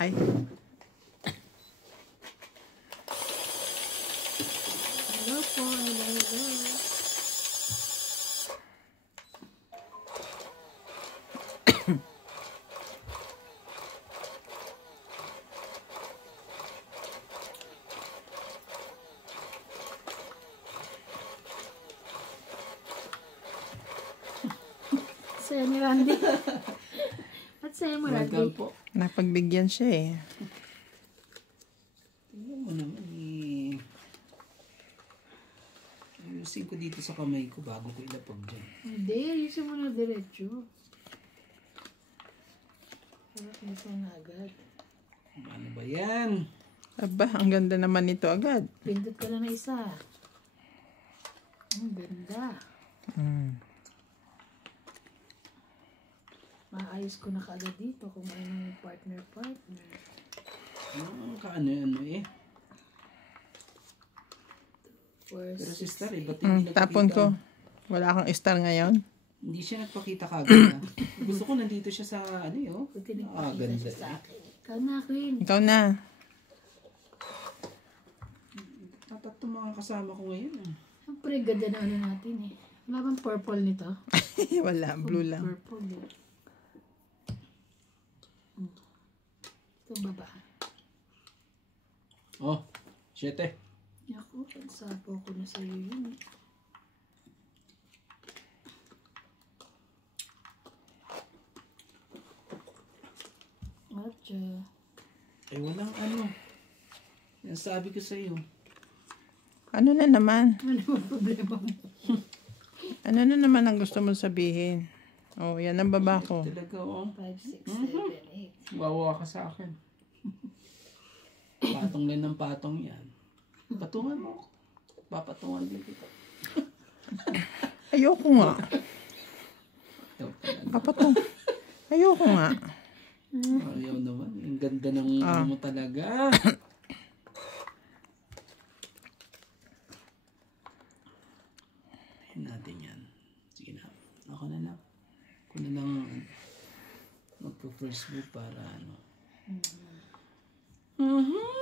Ay. Hello po, hello. Saya ni Randy. At saya mo, Randy. Welcome po. Napagbigyan siya eh. Tingnan mo naman eh. Ayusin ko dito sa kamay ko bago ko ilapag dyan. Hindi, ayusin mo na diretso. Para ito na agad. Ano ba yan? Aba, ang ganda naman nito agad. Pindot ka lang na isa. Ang ganda. Maayos ko na kaagad dito kung ano yung partner. Ano eh. For Pero si Star eh, ba't Tapon hindi nagpakita? ko. Wala kang star ngayon. Hindi siya nagpakita kagad. Gusto ko nandito siya sa ano eh. Oh. Buti nagpakita Ganda siya sa eh. akin. Ikaw na, Queen. Ikaw na. Tatat itong mga kasama ko ngayon. Siyempre, ganda na ano natin eh. Wala bang purple nito? Wala, blue lang. Purple eh. Ito baba. Oh, 7. Ako, pagsapo ko na sa'yo yun eh. Atcha. Eh walang ano. Yan sabi ko sa iyo. Ano na naman? Ano ang problema mo? Ano na naman ang gusto mong sabihin? Oh, yan ang baba ko. Talaga oh. 5, 6, 7, 8. Wawa ka sa akin. Patong lang ng patong yan. Patungan mo. Papatungan din kita. Ayoko nga. Kapatong. Ayoko nga. Ayaw naman. Ang ganda ng ano mo talaga. Ayan natin yan. Sige na. Ako na lang. Ako na lang magpo-first book para ano.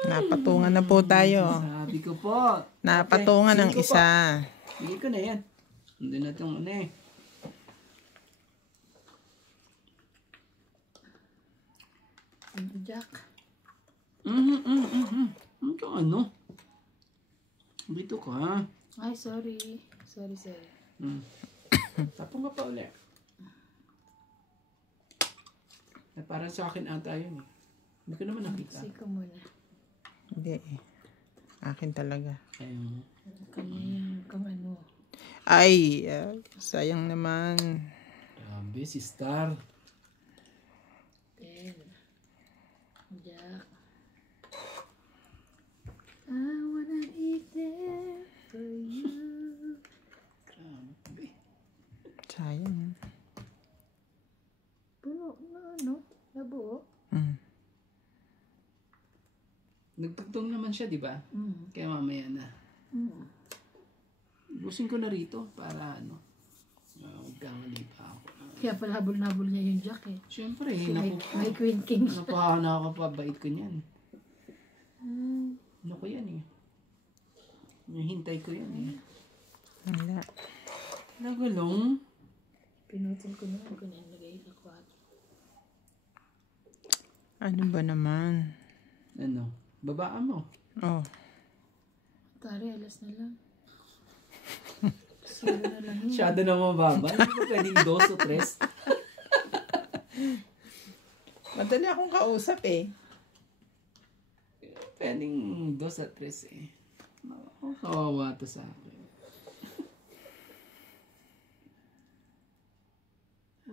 Napatungan na po tayo. Sabi ko po. Napatungan ng Sige ko po. isa. Sige ko na yan. Hindi na itong ano eh. Ano, Jack? Ano ka ano? Dito ka. Ay, sorry. Sorry. Tapong ka pa ulit. Na parang sa akin ata yun eh. Hindi ko naman nakita. Siko muna. Hindi eh. Akin talaga. Ayun. Kang ano. Ay, sayang naman. Grabe, si Star. 10. Jack. I wanna be there for you. Grabe. Sayang. Puno na ano? Nabuo? Nagtugtong naman siya, di ba? Kaya mamaya na. Busin ko na rito para ano. Magkamali pa ako. Kaya pala habol-habol niya yung Jack eh. Siyempre, May Queen King. nakakapabait ko niyan. Ano ko yan eh. Hintay ko yan eh. Wala. Nagulong. Pinutol ko naman kung nilagay sa kwarto. Ano ba naman? Ano? Babaan mo. Oh. Tari, alas na lang. Sino na lang yun. Masyado na mababa. Hindi ko pwedeng 2 o 3. Madali akong kausap eh. Pwedeng 2 at 3 eh. Kawawa to sa akin.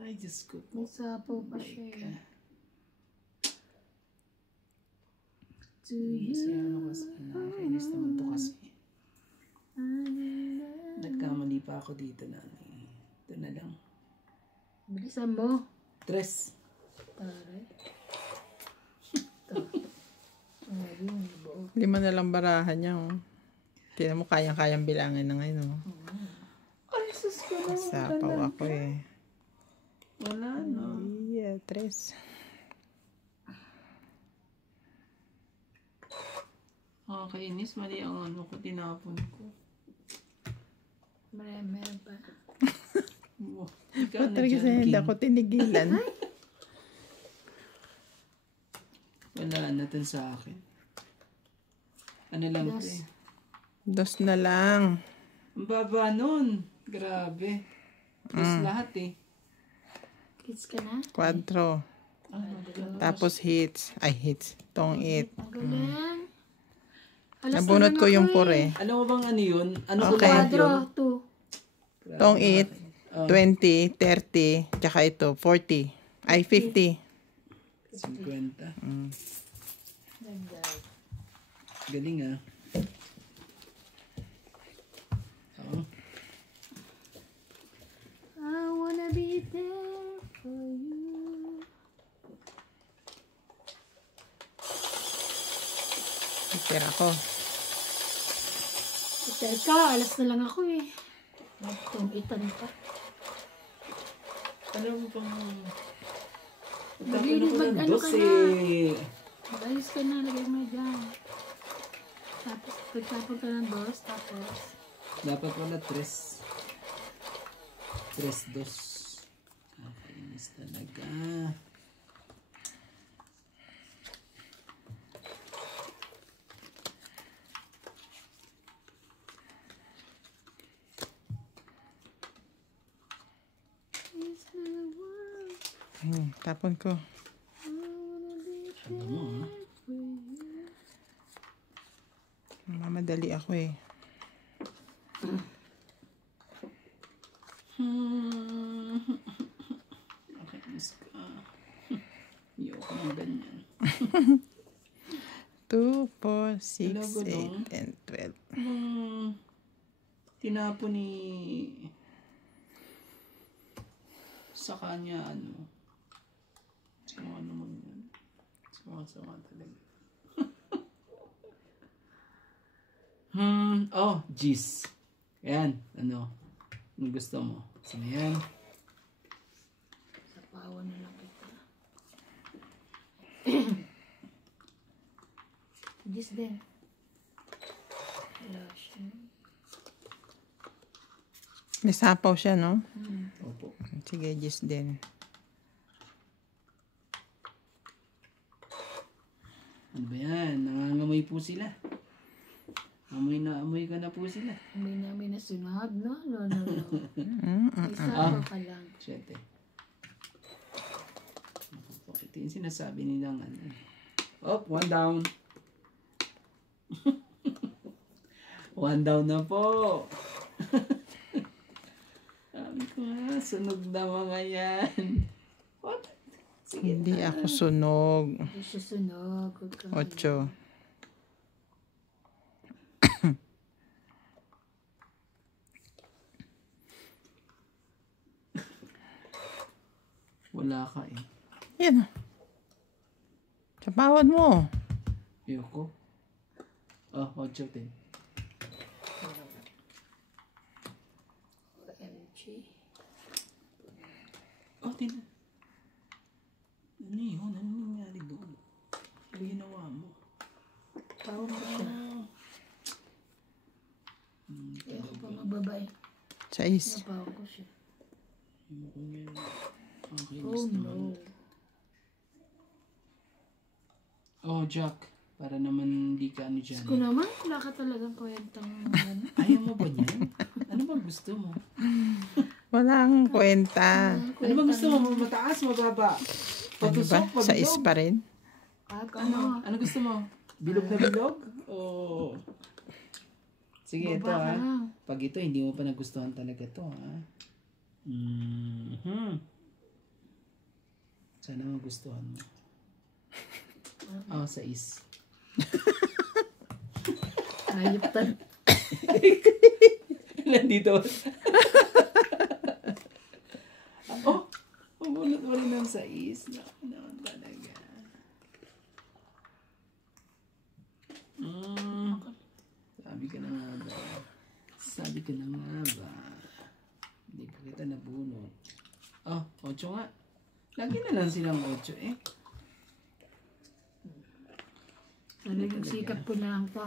Ay, Diyos ko po. May sapaw pa siya eh. To Kasi you. ano kasi, nakakainis naman to kasi. Nagkamali pa ako dito na. Ito na lang. Bilisan mo. 3. Tari. Ito. Yun, buo. 5 na lang barahan niya oh. Tingnan mo kayang-kayang bilangin na ngayon oh. Ay, sus ko na. Sapaw ako eh. Wala, no. Yeah, 3. Nakakainis. Mali ang ano ko, tinapon ko. Meron pa. Wow. Ikaw na Talaga sa dyan, hindi King. ako tinigilan. Wala natin sa akin. Ano lang ito eh. Dos na lang. Ang baba nun. Grabe. Tapos lahat eh. Kids ka na? 4. Tapos hits. Ay, hits. Tong 8. Ang galing. Alas Nabunot na ko lang yung ako pure. Alam mo bang ano yun? Ano ko Okay. lahat yun? Quadro, 2. Tong 8, 20, 30, tsaka ito, 40. Ay, 50. 50. Ganda. Galing ah. Oo. I wanna be there for you. Tira ko. Teka, alas na lang ako eh. Tumitan pa. Ano mo pang... Maglilig Tapos mag- ano dos ka na? eh. Mag-ayos ka na, lagay mo dyan. Tapos, pagtapon ka ng dos, tapos, Dapat wala 3. 3, 2. Nakakainis talaga. it's the one Tapon ko. I wanna be Ano mo ah? for you. Mamadali ako eh. Nakakainis ka. Ayoko ng ganyan. 2, 4, 6, Talaga, no? 8, and 12. Tinapo ni... Sa kanya ano. Sama naman yan. Sama talaga. Oh, jeez. Ayan, ano. Ano gusto mo? So, ayan. Sapawan na lang kita. This din. Lotion. May sapaw siya, no? Opo. Sige, just din. Ano ba yan? Nangangamoy po sila. Amoy na amoy ka na po sila. May nasunod, no? No. May sapaw ka lang. 7. Ito yung sinasabi nilang ano. Oh, 1 down. 1 down na po. Sabi ko nga, sunog na mga yan. What? Sige Hindi na. ako sunog. Hindi siya sunog. Huwag kang 8. Wala ka eh. Yan. Sapawan mo. Ayoko. Oh, 8 din. OMG. Oh, tingnan. Ano yun? Ano nangyari doon? Ano ginawa mo? Tawag ko siya. Kaya ako pa mababae. 6. Napawag ko siya. Ayoko yan. Okay, Oh gusto no. mo. Oh, Jack. Para naman hindi ka ano dyan. Ko naman, wala ka talagang kwentang ano. Ayaw mo ba niyan? Ano ba gusto mo? Walang kwenta. Ano ba gusto mo? Mataas, mababa? Ano Patusok, ba? 6 pa rin? Ano? Ano gusto mo? Bilog na bilog? O... Sige, ito Baba ka ha. lang. Pag ito, hindi mo pa nagustuhan talaga to ha. Sana magustuhan mo. Oh, 6. Hayop tan. Nandito. Oh, mabunot mo rin ng 6. No, talaga. Sabi ka na nga ba? Sabi ka na nga ba? Hindi pa kita nabunot. Oh, 8 nga. Lagi na lang silang 8 eh. Talagang sikap ko na lang to.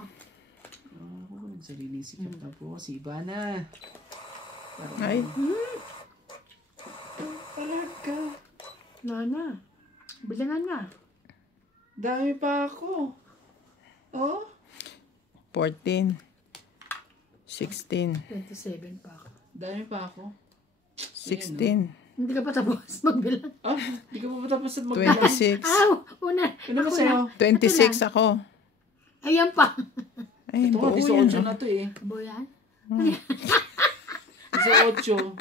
sarili si Chaka po. Si Ivana. Parang, Ay, talaga. Nana. Bilangan nga. Dami pa ako. Oh. 14. 16. 27 pa ako. Dami pa ako. 16. Hindi ka pa tapos magbilang. Ah, di ka pa matapos at magbilang. 26. Aw! Una. Ano ba Ako sa'yo? na. 26 ako. Ayan pa. Ay, Ito nga, buo 18 yan. na to eh. Abo yan? 18.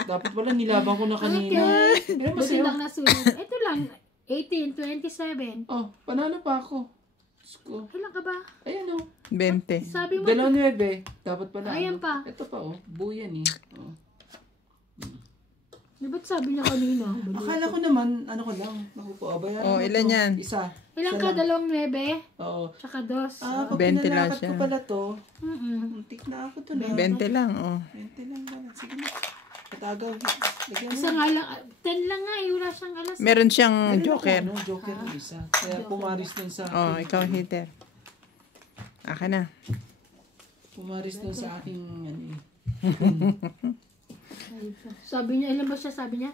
Dapat pala nilaban ko na kanina. Ano ba Buti sa'yo? lang nasunod. Ito lang. 18, 27. Oh, panalo pa ako. Diyos ko. Kailan ka ba? Ayan oh. 20. Sabi mo. 29. Dapat pala. Ayan ano? pa. Ito pa oh. Buo yan eh. Oh. Di ba't sabi niya kanina? Akala ko naman, ano ko lang. Naku po, bayaran Oh, mo ilan to. yan? Isa. Ilang Isa ka? lang. 2, 9? Oo. Tsaka 2. Pag 20 lang pinalakad siya. ko pala to, Mm-mm. muntik na ako to na. 20 lang, oh. 20 lang pala. Sige na. Katagaw. Lagyan mo. Isa nga lang. 10 lang nga eh. Wala siyang alas. Meron siyang Meron joker. ako, ano, joker yung isa. Kaya pumaris din sa Oh, akin. ikaw hitter. Akin na. Pumaris din sa aking ano eh. Sabi niya, ilan ba siya sabi niya?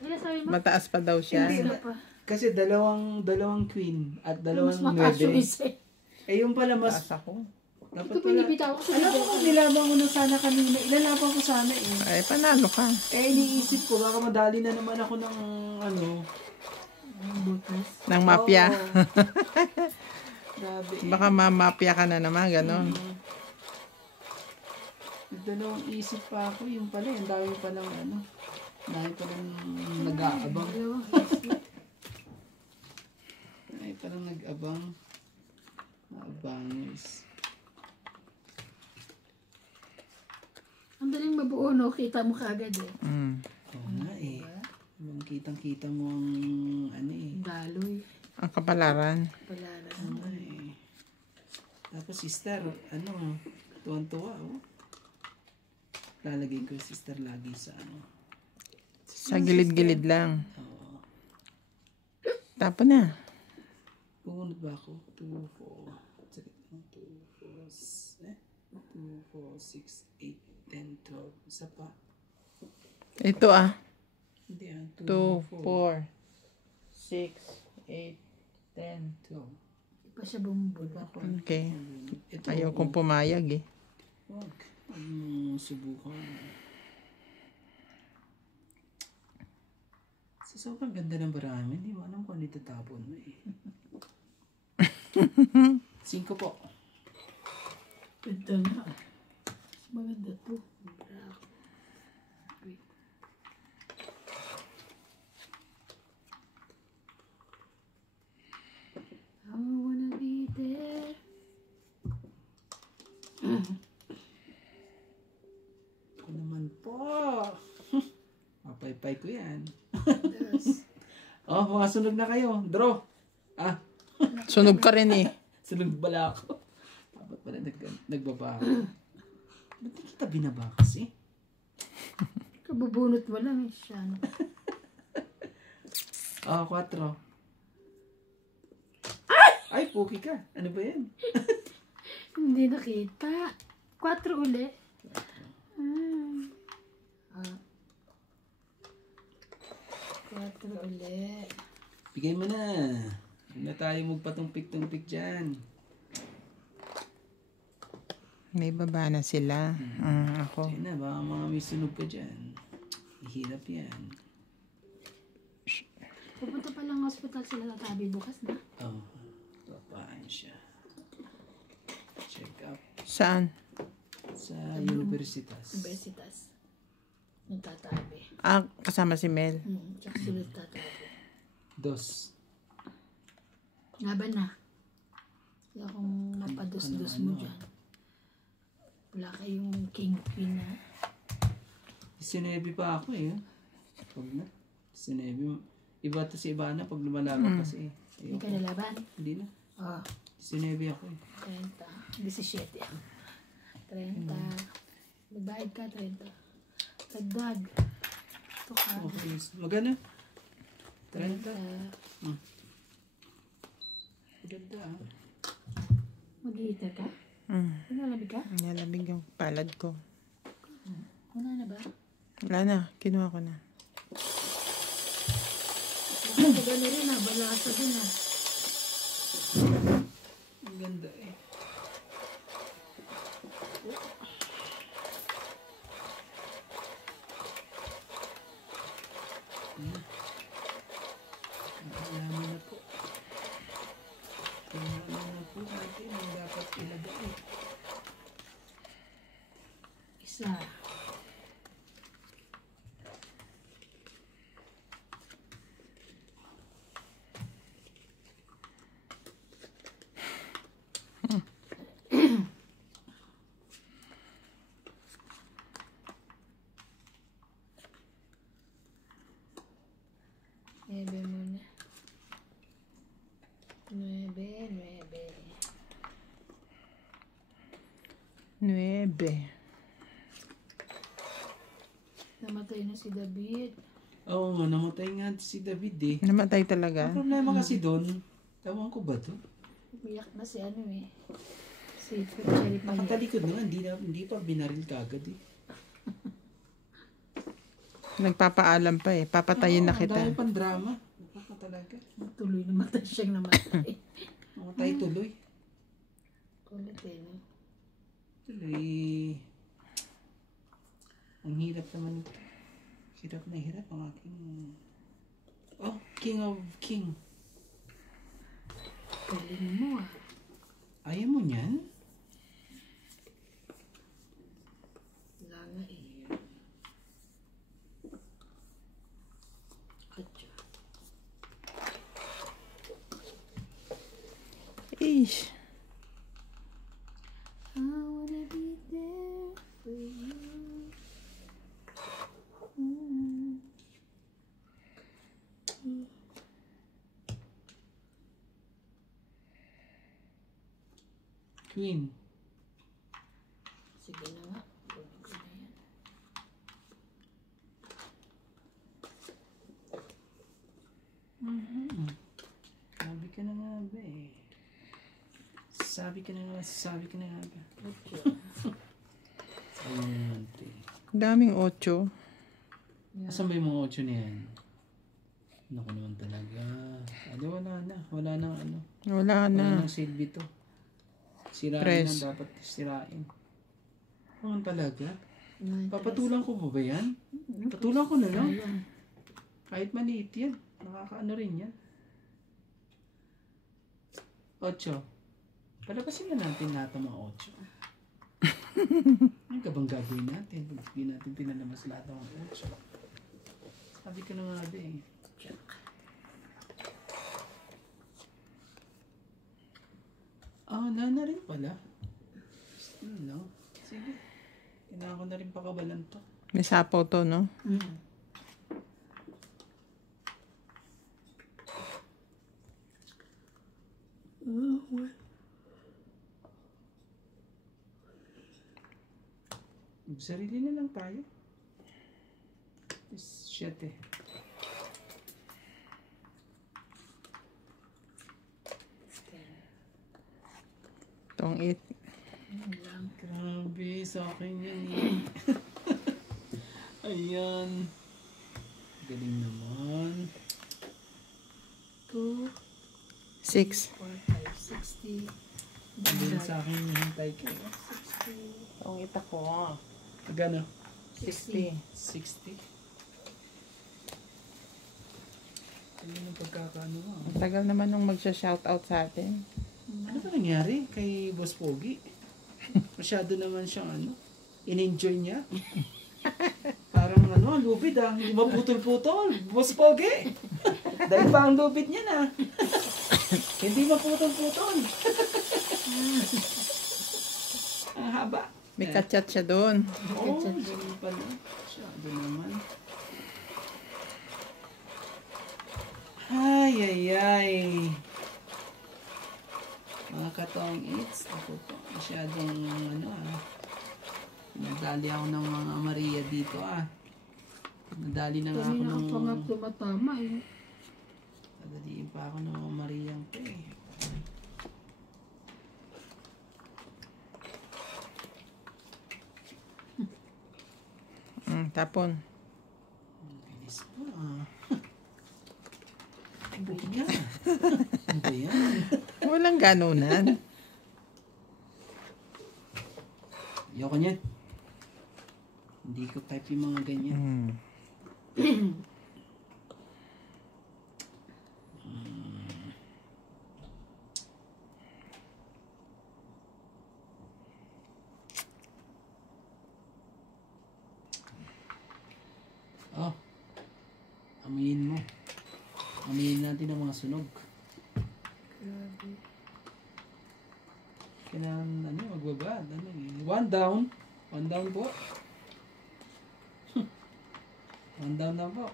Ilan sabi mo? Mataas pa daw siya. Hindi Isa na. pa. Kasi dalawang queen at Mas dalawang mataas yung 9. isa eh. Eh yung pala mas Mataas ako. dapat Ito pala. pinibitaw ko sa Alam ko kung nilaban ko na sana kanina. Ilalaban ko sana eh. Ay, panalo ka. Eh iniisip ko baka madali na naman ako ng ano. butas. Ng mafia. Oo. Grabe. Baka mamapya ka na naman, ganon. Dalawang isip pa ako. Yung pala, yung dami palang ano. Dami palang nag-aabang. Dalawang isip. Dami palang nag-abang. Abangers. Ang daling mabuo, no? Kita mo kaagad eh. Mm. Oo nga eh. Yung kitang-kita mo ang ano eh. Daloy. Ang kapalaran. Palaran. Oo nga eh. Tapos sister, ano, tuwan-tuwa oh. Lalagay ko yung sister lagi sa ano. Sa gilid-gilid lang. Oo. Tapo na. Pumunod ba ako? 2, 4. Sakit mo. 2, 4, 2, 4, 6, 8, 10, 12. Isa pa. Ito ah. Hindi ah. 2, 4, 6, 8, 10. 12. Di pa siya bumubulba. Okay. Ito. Ayaw kong pumayag eh. Wag. Huwag mo subukan. Sa sobrang ganda ng barami, hindi mo alam kung ano itatapon mo eh. 5 po. Ganda nga. Maganda to. I wanna be there. Ako naman po. Mapaypay ko yan. Yes. Oh, mga sunog na kayo. Draw. Ah, Sunog ka rin eh. sunog bala ako. Dapat pala nagbaba ako. Ba't di kita binaba kasi? Kabubunot mo lang eh siya. No? Oh, 4. Ay, puki ka. Ano ba yan? Hindi nakita. 4 uli. Ah. 4 uli. Bigay mo na. Huwag na tayo magpatumpik-tumpik dyan. May baba na sila. Ako. Sige na, baka mga may sunog ka dyan. Ihirap yan. Pupunta pa lang hospital sila sa tabi bukas na. Oh, papaan siya. Check up Saan? sa universitas. Universitas. Nagtatabi. Ah, kasama si Mel. Tsaka sila tatabi. 2. Laban na. Kaya kung mapados-dos mo Ano? dyan. Wala kayong king-queen na. Sinebi pa ako eh. Huwag na. Sinebi. Iba to si Ivana pag lumalaban kasi. Hindi Ayoko. ka nalaban. Hindi na. Oh, Sinebi ako eh. 30. 17. 30. Magbayad ka, 30. Tagdag. Ito ka. Okay. Magana. 30. 30. Ganda ah. Mag-iita ka? Nalamig ka? Nalamig yung palad ko. Wala na ba? Wala na, kinuha ko na. Ito gano'n rin ha, balasa din ha. Ang ganda eh. Alaman na po. Alaman na po natin ang dapat ilagay. Isa. Nuebe muna. Nuebe. 9. Namatay na si David. Oo, namatay nga si David eh. Namatay talaga. Ang problema kasi doon, tawang ko ba to? Umiyak na si ano eh. Si Ferry Payet. Nakatalikod na nga, hindi pa binaril kagad eh. Nagpapaalam pa eh. Papatayin na Oo, kita. Ang dami pang drama. Nakaka talaga. Tuloy namatay siyang namatay. Namatay tuloy. Kulit eh, no? Tuloy. Ang hirap naman ito. Hirap na hirap ang aking... Oh, King of King. Galing mo ah. Ayaw mo niyan? Wala nga eh. Atcha. Ish. I wanna be there for you. Queen. Sige na nga. Kunin ko na yan. Sabi ka na nga ba eh. Sabi ka na nga ba. Atcha. Ayun, ate. Daming 8. Asan ba yung mga 8 na yan? Naku naman talaga. Adi, wala na. Wala nang ano. Wala Wala na. nang silbi to. Sirain Tres. lang dapat sirain. Naman talaga. Nine, Papatulan ko ba yan? Patulan ko na lang. Ayan. Kahit maliit yan. Nakakaano rin yan. 8. Palabasin na natin lahat ng mga 8. Ano ka bang gagawin natin pag hindi natin pinalabas lahat ng mga 8? Sabi ko na nga ba eh. Check. Wala na rin pala. No? Sige. Kailangan ko na rin pakabalan to. May sapaw to, no? Sarili na lang tayo. 7. Tong 8. Ayan lang. Grabe, sa akin yan eh. Ayan. Galing naman. 2, 6. 4, 5, 60. Hindi sa akin hintay ko. 60. Tong 8 ako. Gano? 60. 60. Ayun ang pagkakaano mo. Ang tagal naman nung magsha-shoutout sa atin. Ano ba nangyari kay Boss Pogi? Masyado naman siyang ano, in-enjoy niya. Parang ano, lubid ah, hindi maputol-putol. Boss Pogi! Dahil pa ang lubid niya na. Hindi maputol-putol. Ang haba. May kachat siya doon. Oo, ganun pala. Masyado naman. Ay. Mga katong eats. Ako po, masyadong ano nadali ako ng mga Maria dito Nadali na nga ako Kanina ng... ka pa nga tumatama eh. Nadaliin pa ako ng mga Mariang to eh. Tapon. Bilis pa. Ano yan? Ano ba yan? Walang ganunan. Ayoko niyan. Hindi ko type yung mga ganyan. Hmm. Oh. Amin mo. Amin natin ang mga sunog. Grabe. Kailangan magbabad. One down. One down po. One down na po.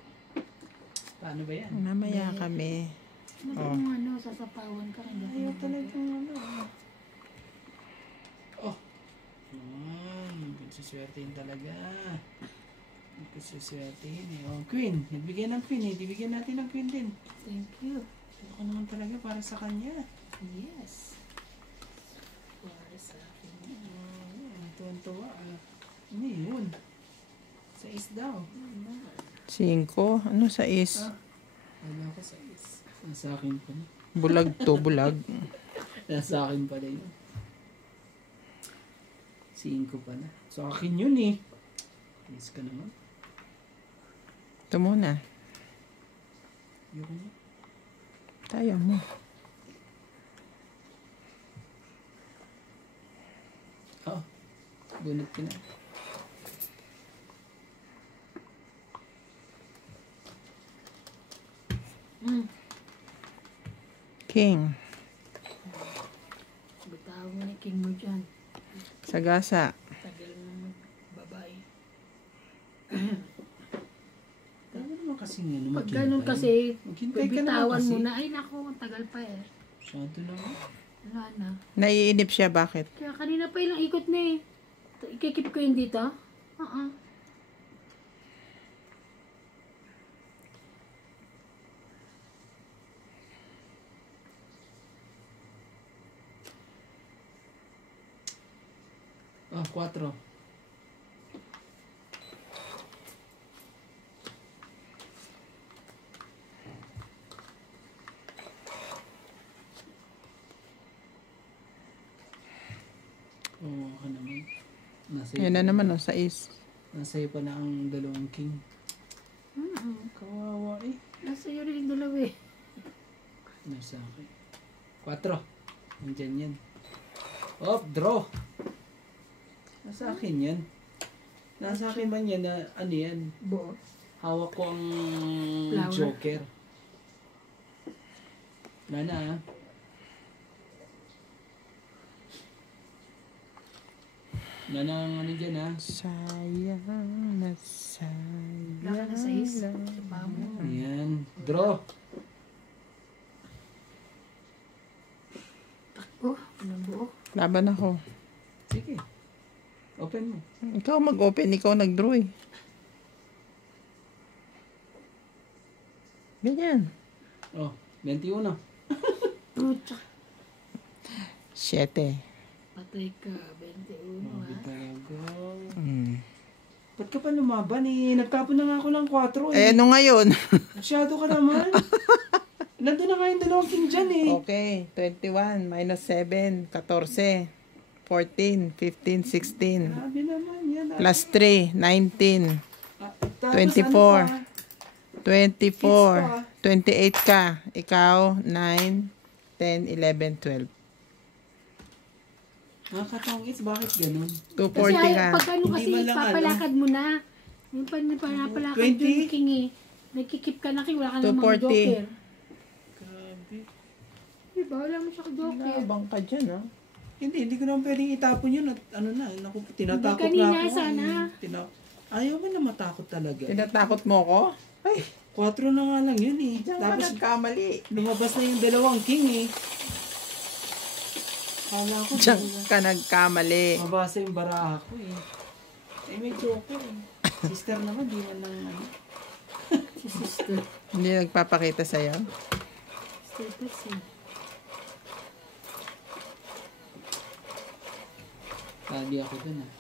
Paano ba yan? Mamaya kami. Kung sasapawan ka rin. Ayaw talagang Oh. Pinsuswertein talaga. Pinsuswertein eh. Oh, Queen. Ibigyan ng Queen eh. Ibigyan natin ng Queen din. Thank you. Ito ka naman talaga para sa kanya. Yes. Para sa akin. Tuwan-tuwa. Ano yun? Sa is daw. 5. Ano sa is? Wala ko sa is. Nasa akin pa na. Bulag to, bulag. Nasa akin pa na yun. 5 pa na. Sa akin yun eh. Is ka naman. Ito muna. Ayoko na. Tayo mo. Oh. Bunot ka na. King. Bitaw mo ni King mo dyan. Sagasa. Tagal mo babae. Tama naman kasi nga Pag ganun kasi, Maghintay ka naman bibitawan kasi. mo na. Ay naku, ang tagal pa eh. Masyado naman. Wala na. Naiinip siya, bakit? Kaya kanina pa ilang ikot na eh. Ikikip ko yun dito? Ah, 4. Oo, ka naman. Yan na naman, oh, sa is. Nasa'yo pa na ang dalawang king. Kawawa eh. Nasa iyo rin yung dalawa eh. Nasa akin. 4. Nandyan yan. Oh, draw. Nasa akin yan. Nasa akin man yan na ano yan. Buo. Hawak ko ang Flower. joker. Wala na ah. Wala na ang ano dyan ah. Sayang na sayang. Wala ka na sa is. Sa paa mo. Ayan. Draw. Takbo. Anong buo? Laban ako. Sige. Open mo. Ikaw mag-open, ikaw nag-draw eh. Ganyan. Oh, 21. Pucha. 7. Patay ka. 21 Grabe ha. talaga. Ba't ka pa lumaban eh? Nagkapon na nga ako ng 4 Eh, eh. ano ngayon? Masyado ka naman. Nandun na nga yung dalawang king dyan eh. Okay, 21 minus 7, 14, 14, 15, 16, Grabe naman yan. ah. plus 3, 19, Tapos 24. ano pa? 24, 28 ka. Ikaw, 9, 10, 11, 12. Nakakatangis, bakit ganun? 240 ka. Pag ano kasi, Hindi man lang papalakad mo na. Yung napalakad 20? yung king eh. May kikip ka na king, wala ka namang 240. joker. Grabe. Diba, wala mo siya joker. Nabang ka dyan, ha? Hindi ko naman pwedeng itapon yun at ano na, naku, tinatakot Hindi, kanina na ako. sana. Ayaw mo na matakot talaga. Tinatakot mo ko? Ay, 4 na nga lang yun eh. diyan ka Tapos nagkamali. lumabas na yung dalawang king eh. Kala ko, Diyan ka nagkamali. mabasa yung baraha ko eh. Eh may joker eh. Sister naman, di man lang ano. Si sister. Hindi nagpapakita sa'yo. Status eh. Tagi ako dun ah.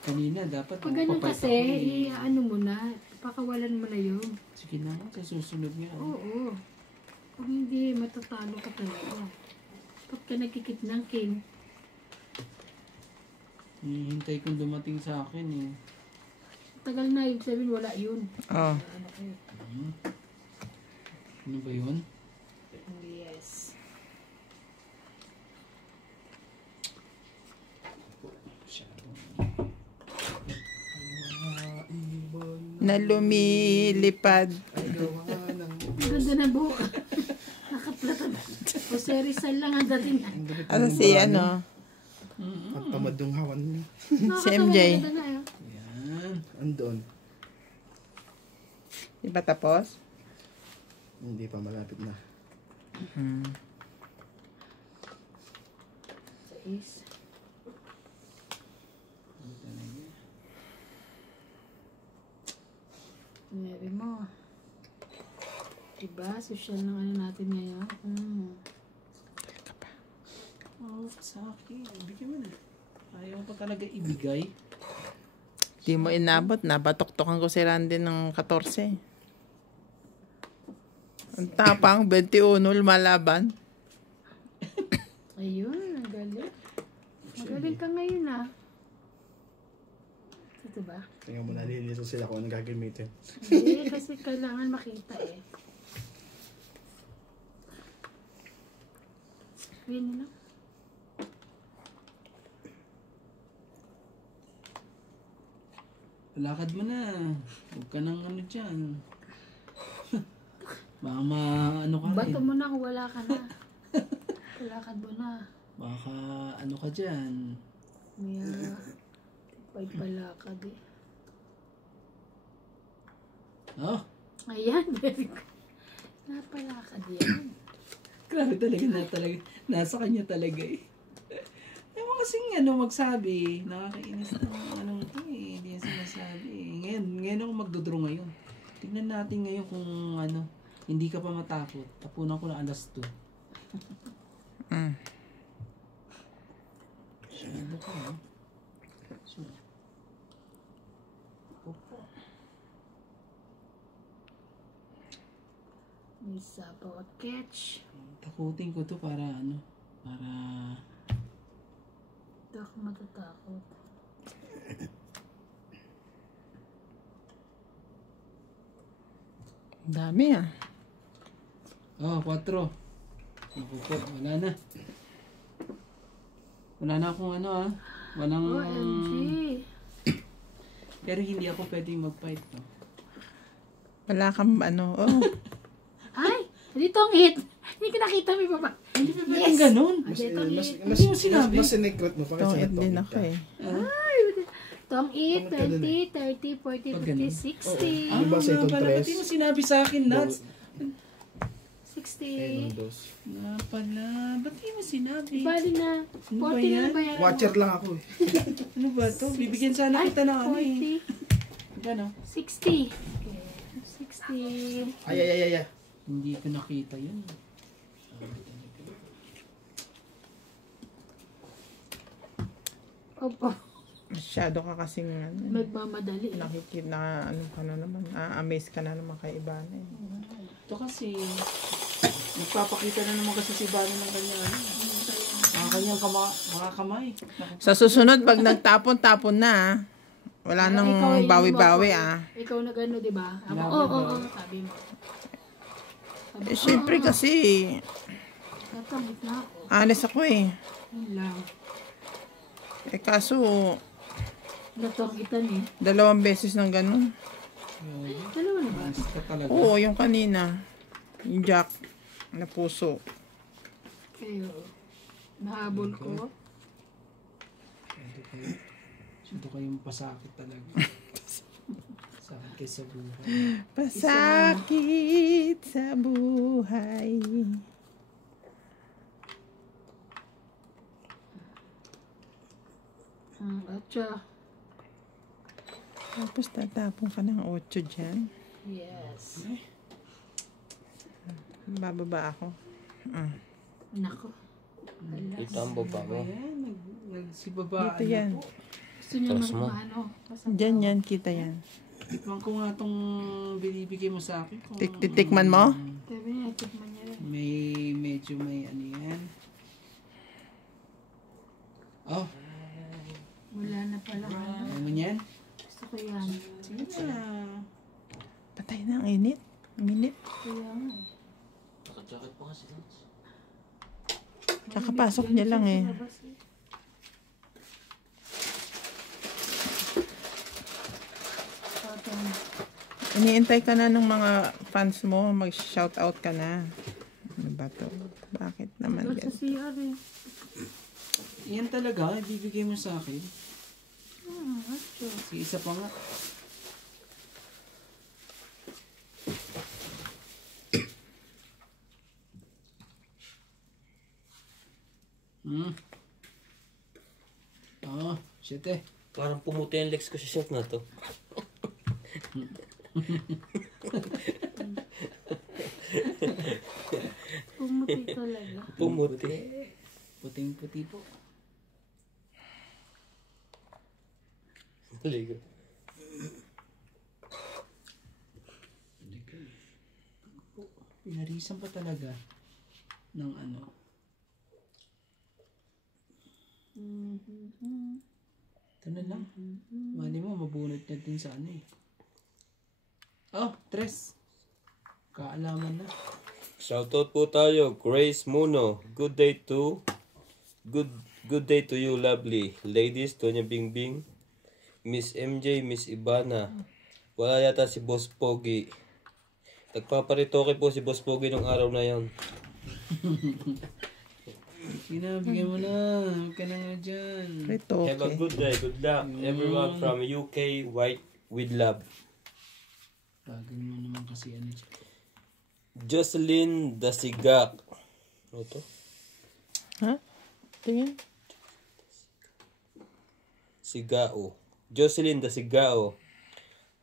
Kanina, dapat Pag ganun papayat kasi, ako eh. ano mo na, pakawalan mo na yun. Sige na nga, sa susunod nga. Oo. Kung hindi, matatalo ka talaga. Pag ka nagkikit ng king, Hihintay kong dumating sa akin eh. tagal na, yung sabihin wala yun. Oh. Ano kayo? Ano ba yun? Yes. Na lumilipad. Ang ganda na buhok. Nakaplatad. O si Rizal lang ang dating. Ano si ano? At tamad yung hawan niya. Si MJ. Ganda na yun. Yan. Andun. Di ba tapos? Hindi pa malapit na. Sa is. Ngayon mo. Diba? Social ng ano natin ngayon. Oh, sa akin. Bigyan mo na. Ayaw pa talaga ibigay. Di mo inabot na. Batok-tokan ko si Randy ng 14. Ang tapang, 21 lumalaban. Ayun, ang galing. Magaling ka ngayon ah. Ito ba? Tingnan mo, nalilito sila kung anong gagamitin. Hindi, kasi kailangan makita eh. Screen na. Lakad mo na. Huwag ka nang ano dyan. Baka ano ka Bato rin. mo na kung wala ka na. Lakad mo na. Baka ano ka dyan. May tipay palakad eh. Oh, Ayan, very good. Napalakad yan. grabe talaga na talaga. Nasa kanya talaga eh. Ewan kasing ano magsabi. Nakakainis na ano ito eh. Hindi yan sinasabi eh. Ngayon ako magdodraw ngayon. Tingnan natin ngayon kung ano. Hindi ka pa matakot. Tapunan ko na alas 2. Mm. Ano ka ha? So, opo. May sabaw at catch. Takutin ko to para ano. Para Hindi ako matatakot. Ang dami ah. oh, 4. Naku po, wala na. Wala na akong ano ah. Walang... OMG! Pero hindi ako pwedeng mag-fight. No? Wala kang ano. Oh. Ay! Dito ang hit! Hindi ka nakita may baba. Hindi pa pwedeng ganun. Dito ang hit. Hindi mo sinabi. Mas sinecret mo. Bakit Itong sinecret din ka? ako eh. Ay! Tong 8, 20, 30, 40, Pag 50, ganun. 60. Ah, Diba sa itong pala, tres? ba't di mo sinabi sa akin, Nats? 60. Ayun, dos. Na pala, ba't di mo sinabi? Bali na. Ano ba 40 na yan? ba yan? Watcher lang ako eh. Ano ba to? Bibigyan sana kita ng ano eh. 40. Gano? 60. Okay. 60. Ay. Hindi ko nakita yun. Opo. Masyado ka kasing ano. Magmamadali. Nakikita na ano ka na naman. Amaze ka na naman kay Ivana eh. Ito kasi, nagpapakita na naman kasi si Bani ng kanya ano. Ang kanyang mga kamay. Naku. Sa susunod, pag nagtapon-tapon na ah. Wala Ikaw, nang yun bawi-bawi mo ako. ah. Ikaw na gano, di ba? Wala Oo, ba? oo, sabi mo. Sabi, Eh, syempre kasi, Natangit na ako. honest ako eh. Yun lang. Eh kaso, Natangitan eh. 2 beses ng ganun. Dalawa na ba? Basta talaga. Oo, yung kanina. Yung Jack na puso. Kayo. Nahabol ko. Ito kayong pasakit talaga. Sakit kayo sa buhay. Pasakit sa buhay. Atcha. Tapos tatapon ka ng 8 dyan. Yes. Bababa ako. Nako. Dito ang baba mo. Ayan, nagsibabaan Dito yan. na po. Gusto niya ano. Diyan yan, kita yan. Tikman ko nga tong binibigay mo sa akin. Kung Titikman mo? Sabi niya, tikman niya rin. medyo may ano yan. Oh, Wala na pala. ano mo yan? Gusto ko yan. Sige na. Patay na ang init. Minit. Kaya nga eh. Kakapasok niya lang eh. Labas eh. Iniintay ka na ng mga fans mo. Mag-shoutout ka na. Ano ba to? Bakit naman Doon sa yan? CR eh. Yan talaga, ibibigay mo sa akin. Acho. Sige, isa pa nga. Oh, shit eh. Parang pumuti ang legs ko sa shot na to. Pumuti talaga. Pumuti. Puting-puti po. Ligo. Pinarisan pa talaga ng ano. Ito na lang. Mali mo, mabunot na din sa ano eh. Oh, tres. Kaalaman na. Shoutout po tayo, Grace Muno. Good day to you, lovely ladies, Tonya Bingbing, Miss MJ, Miss Ibana. Wala yata si Boss Pogi. Nagpaparitoke po si Boss Pogi nung araw na yon. Bigyan mo na. Huwag ka na nga dyan. Rito, Have a okay. good day, good luck. Everyone from UK, White with love. Bagal mo naman kasi ano dyan. Jocelyn Dasigak. Ano to? Ha? Tingin. Sigao. Jocelyn Dasigao.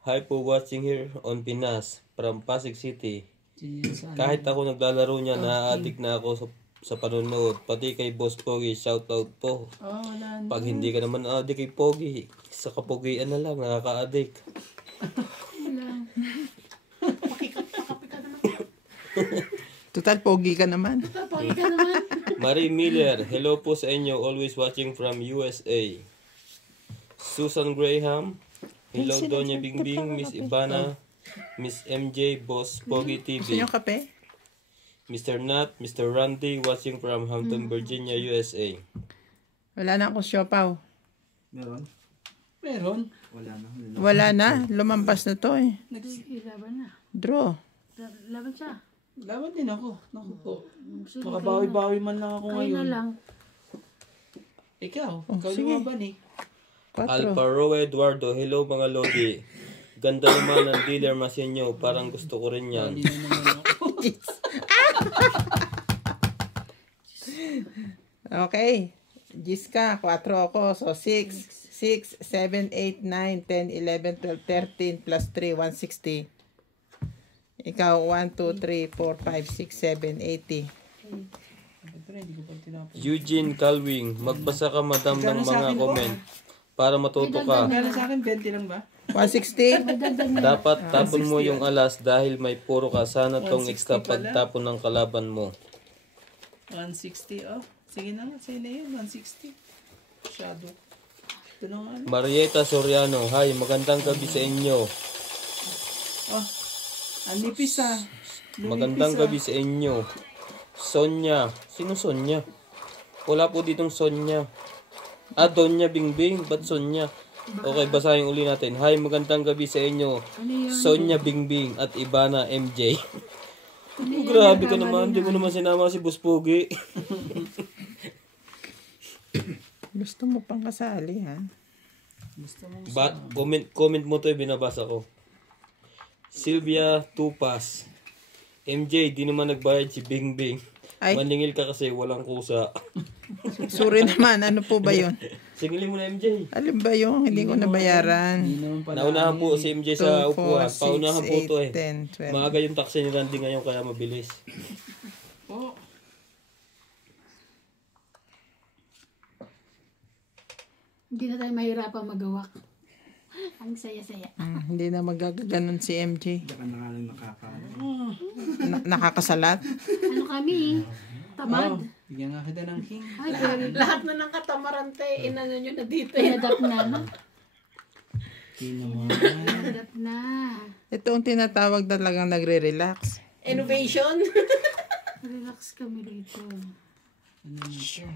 Hi po watching here on Pinas from Pasig City. Dyan yan sa ano. Kahit ako naglalaro niya, na-addict na ako sa panonood. Pati kay Boss Pogi, shoutout po. Oh, wala na. Pag hindi ka naman addict kay Pogi, sa kapogian na lang, nakaka-addict. Total, pogi ka naman. Pagi ka naman. Marie Miller, hello po sa inyo, always watching from USA. Susan Graham, hello Donya Bingbing, Miss Ibana, Miss MJ, Boss Pogi Gusto TV. niyo kape? Mr. Nat, Mr. Randy, watching from Hampton, Virginia, USA. Wala na akong siopaw. Meron? Meron. Wala na. Wala na. Lumampas na to eh. Ilaban na. Draw. Laban siya. Laban din ako. Naku po. Sige, Makabawi-bawi man lang ako kayo na ngayon. lang. Ikaw. Oh, Ikaw sige. lumaban eh. 4. Alparo Eduardo, hello mga lodi. Ganda naman ng dealer masinyo, parang gusto ko rin yan. Hindi na naman ako. Okay. Giska, 4 ako. So, 6, 6, 7, 8, 9, 10, 11, 12, 13, plus 3, 160. Ikaw, 1, 2, 3, 4, 5, 6, 7, 80. Siyempre, hindi ko pa tinapos. Eugene Calwing, magbasa ka madam ng mga comment para matuto ka. Kala sa akin, 20 lang ba? 160? Dapat tapon mo yung alas dahil may puro ka. Sana tong 160 extra pala. pagtapon ng kalaban mo. 160, oh. Sige na nga, sa'yo na yun, 160. Shadow. Ito na nga. Marieta Soriano, hi, magandang gabi sa inyo. Oh, anipis ah. Magandang gabi sa inyo. Sonya, sino Sonya? Wala po ditong Sonya. Ah, Donya Bingbing, ba't Sonya? Okay, basahin uli natin. Hi, magandang gabi sa inyo. Sonya Bingbing at Ibana MJ. Grabe ka naman, di mo naman sinama si Boss Pogi. Gusto mo pang kasali, ha? Comment mo to, binabasa ko. Sylvia Tupas. MJ, di naman nagbayad si Bingbing. Ay. Maningil ka kasi walang kusa. Sorry naman, ano po ba yun? Singilin mo na MJ. Alin ba yung hindi ko nabayaran? Hindi naman pala. Naunahan po si MJ sa 2, upuan. 4, Paunahan 6, po to 8, 10, 12. Maaga yung taxi ni Randy ngayon kaya mabilis. Oh. Hindi na tayo mahirapang magawak. Ang saya-saya. Hindi na magagaganon si MJ. Diyan ka na nga lang nakakaano. Nakakasalat. Ano kami? Tamad. Bigyan nga kita ng king. Ay, very Lahat na ng katamarante, inano nyo na dito. Pinadap na. King naman. Pinadap na. Ito ang tinatawag talagang nagre-relax. Innovation. Relax kami dito. Ano na ito?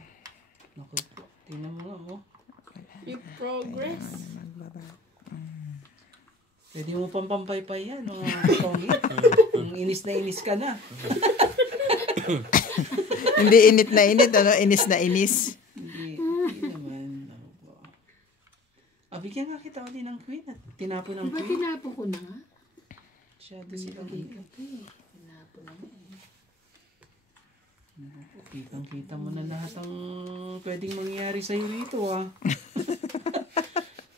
Naku po. Tingnan mo nga, oh. Yung progress. Pwede mo pang pampaypay yan, mga katongit. Inis na inis ka na. Hindi init na init, ano? Inis na inis. Hindi naman. Naku po. Bigyan nga kita ulit ng queen at tinapon ng Diba queen. tinapo ko na nga? Masyado silang Tinapo na nga. Kitang-kita mo na lahat ang pwedeng mangyari sa'yo rito, ah.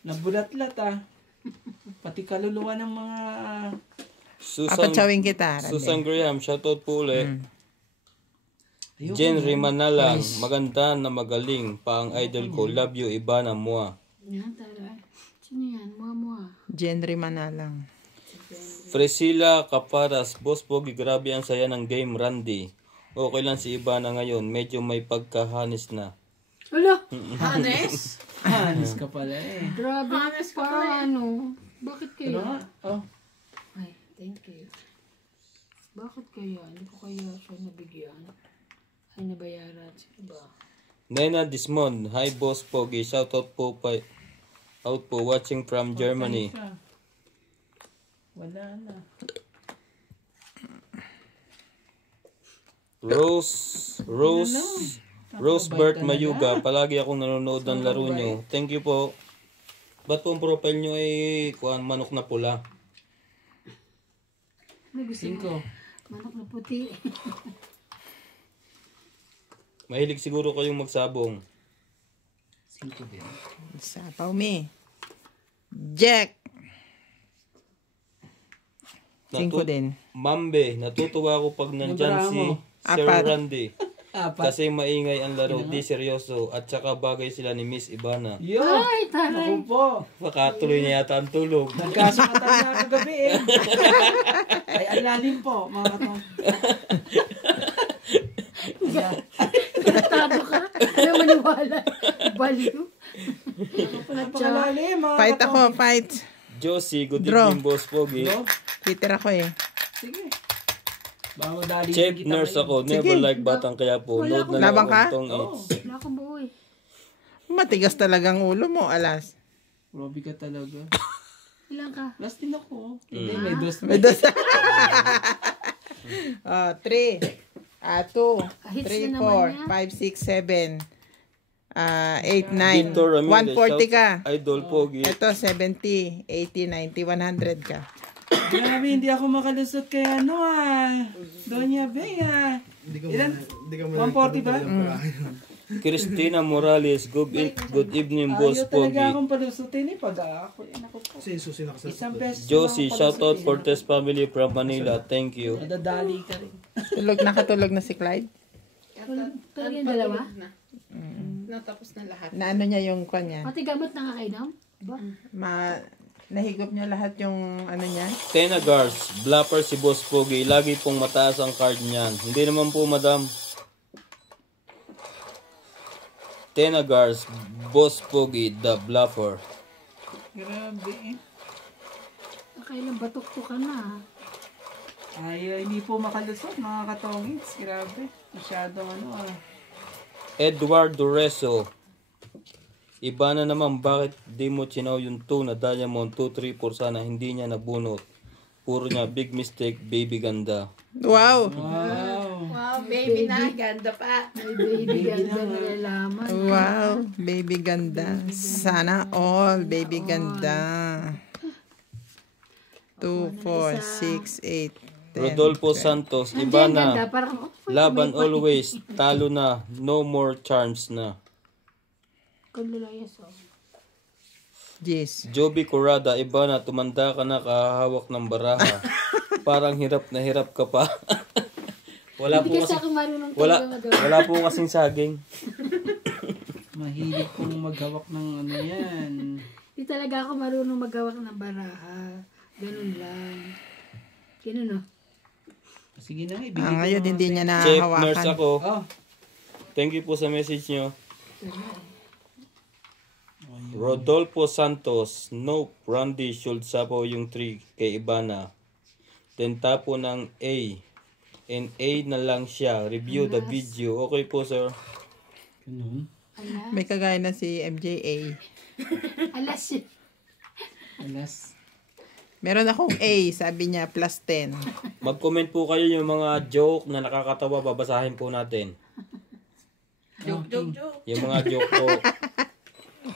Nabulat-lat, ah. Pati kaluluwa ng mga... Apachawin kita. Susan Graham, shoutout po ulit. Ayoko Jen na. Rimanalang, maganda na magaling pa ang idol ko. Love you, Ibana Mua. Yan, tara. Sino yan? Mua-mua. Genre Manalang. Priscilla Caparas, Boss Pogi, grabe ang saya ng game, Randy. Okay lang si Ibana ngayon, medyo may pagkahanis na. Wala! Honest. Hanis ka pala, eh. Grabe. Honest ka Para pala eh. ano? Bakit Ano kaya? nga? Oh. Ay, thank you. Bakit kaya? Hindi ko kaya siya nabigyan. Ay, nabayaran. Sino ba? Nena Dismon, hi Boss Pogi, shoutout po out po watching from Germany. Siya. Wala na. Rosebert Mayuga, palagi akong nanonood ng laro nyo. Thank you po. Ba't po ang profile nyo ay manok na pula? Ano gusto mo? 5. Manok na puti. Mahilig siguro kayong magsabong. 5 din. Sapaw me. Jack. 5 din. Mambe, natutuwa ako pag nandyan Nabramo. si Sir Apat. Randy. 4. Kasi maingay ang laro, di seryoso. At saka bagay sila ni Miss Ibana. Yo! Ay, taray. Ako po. Makatuloy niya yata ang tulog. Nagkasukatan na kagabi, eh. Ay, ang lalim po, mga katong. Tratado ka. Ano maniwala? Baliw. Napakalalim, mga Fight katong. ako, fight. Josie, good Draw. evening, Boss Pogi. Yo, Twitter ako eh. sige. Baka madali Check kita nurse ngayon. ako, never like batang kaya po. Wala Load na lang Labang ka? akong tong Oo. eats. Wala akong buo eh. Matigas talagang ulo mo, alas. Grabe ka talaga. Ilan ka? Last din ako. Hindi, may dos. May dos. 3, 2, Hits 3, na naman 4, 5, 6, 7, 8, Victor 9. Ramirez, 140 ka. Idol Pogi. Ito, 70, 80, 90, 100 ka. Grabe, hindi ako makalusot kay ano, Doña Bea. Hindi ka Ilan? Hindi ka 140 ba? Christina Morales, good evening, Boss Ayaw talaga Pogi. akong palusutin, eh. Pag ako, ako po. Kasi susi na kasama. Isang beses Josie, lang ako shoutout palusutin. Cortez family from Manila. Thank you. Nadadali ka rin. Nakatulog na si Clyde. Talaga yung dalawa? Na. Natapos na lahat. Na ano niya yung kanya. Pati gamot nakakainom? Ba? Nahigop niya lahat yung ano niya. Tenagars, blapper si Boss Pogi. Lagi pong mataas ang card niyan. Hindi naman po, madam. Tenagars, Boss Pogi, the bluffer. Grabe, eh. Nakailang batok to ka na. Ay, hindi po makalusot, mga katongits. Grabe. Masyadong ano, Edward Dureso. Iba na naman, bakit di mo chinaw yung 2 na Diamond 234 sana hindi niya nabunot. Puro niya, big mistake, baby ganda. Wow! Wow. Wow, baby na. Ganda pa. Ay, baby, ganda nalalaman. Wow! Baby ganda. Sana all. Baby ganda. 2, 4, 6, 8, 10. Rodolfo Santos, Hindi, iba ang ganda. na. Parang, Laban always, talo na, no more charms na. Kanlulayas, oh. Yes. Joby Corrada, iba na, tumanda ka na, kahahawak ng baraha. Parang hirap na hirap ka pa. wala po Hindi kasi kasi ako marunong wala talaga magawa. wala po kasing saging. Mahilig kong maghawak ng ano yan. Di talaga ako marunong maghawak ng baraha. Ganun lang. Ganun, no? Sige na, ibigay ko Ngayon na hindi niya Chef, nurse nahahawakan. ako. Oh, Thank you po sa message nyo. ayun. Rodolfo Santos. Nope. Randy should sapo yung 3 kay Ibana. Then tapo ng A. And A na lang siya. Review the video. Okay po, sir. Ganun. Alas. May kagaya na si MJA. Alas yun. Alas. Meron akong A, sabi niya, plus 10. Mag-comment po kayo yung mga joke na nakakatawa. Babasahin po natin. Joke, joke, joke. Yung mga joke po.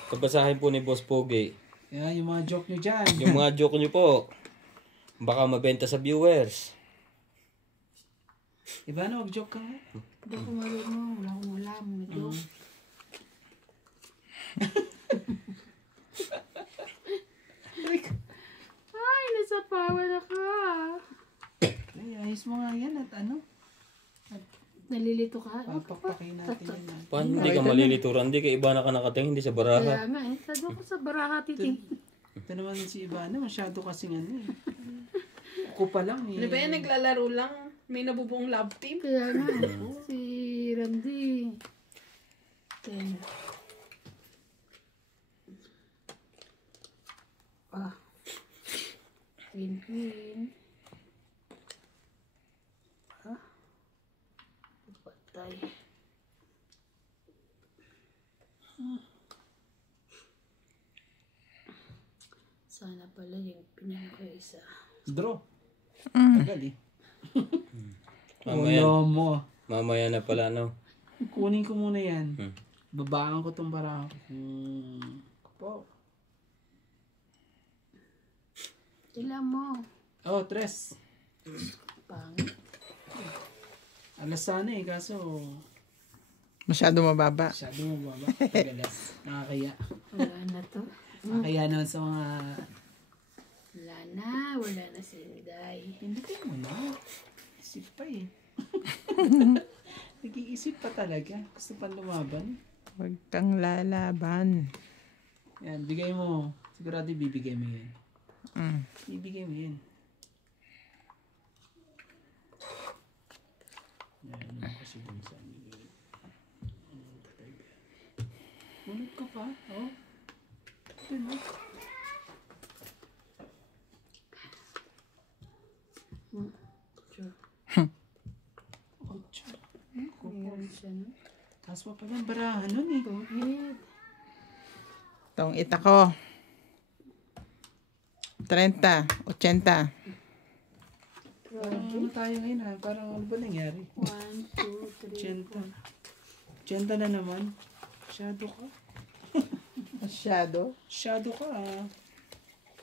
Babasahin po ni Boss Pogi. Yan, yung mga joke nyo dyan. Yung mga joke nyo po. Baka mabenta sa viewers. Iba na, mag-joke ka nga. Hindi ako marunong. Wala akong alam. Joke. Ay, nasapawa na ka. Ay, ayos mo nga yan at ano. Nalilito ka? Papakpakin natin yan. ah. Paano hindi ka malilito, Randy? Kay Ibana ka nakating, hindi sa baraha. Kaya nga eh. Sado ko sa baraha titing. Ito naman si Ivana, masyado kasing ano eh. Ako pa lang eh. Di ba yan, naglalaro lang. May nabubuong love team. Kaya nga. Si Randy. Ten. Ah. Queen. Ah. Patay. Sana pala yung pinaka isa. Draw. Tagal eh. Mamaya, Wala mo. mamaya na pala, no? Kunin ko muna yan. Hmm. Babaan ko tong para. Po. Sila mo. Oh, tres. Pangit. Alas sana eh, kaso Masyado mababa. masyado mo baba. Tagalas. Nakakaya. Wala na to. Nakakaya naman sa mga Wala na. Wala na si Inday. pindutin mo na. Isip pa eh. Nag-iisip pa talaga. Gusto pa lumaban. Huwag kang lalaban. Yan, bigay mo. Sigurado bibigay mo yan. Mm. Ibigay mo yan. Yan, ano kasi dun sa Munod ka pa, oh. Dun, oh. Ocho. Meron siya, no? Taas pa pala ang barahan nun eh. Tuhid. Itong ita ko. 30, 80. Parang ano tayo ngayon ha? Parang ano ba nangyari? 1, 2, 3, 80. 80 na naman. Masyado ka. Masyado. Masyado ka ah.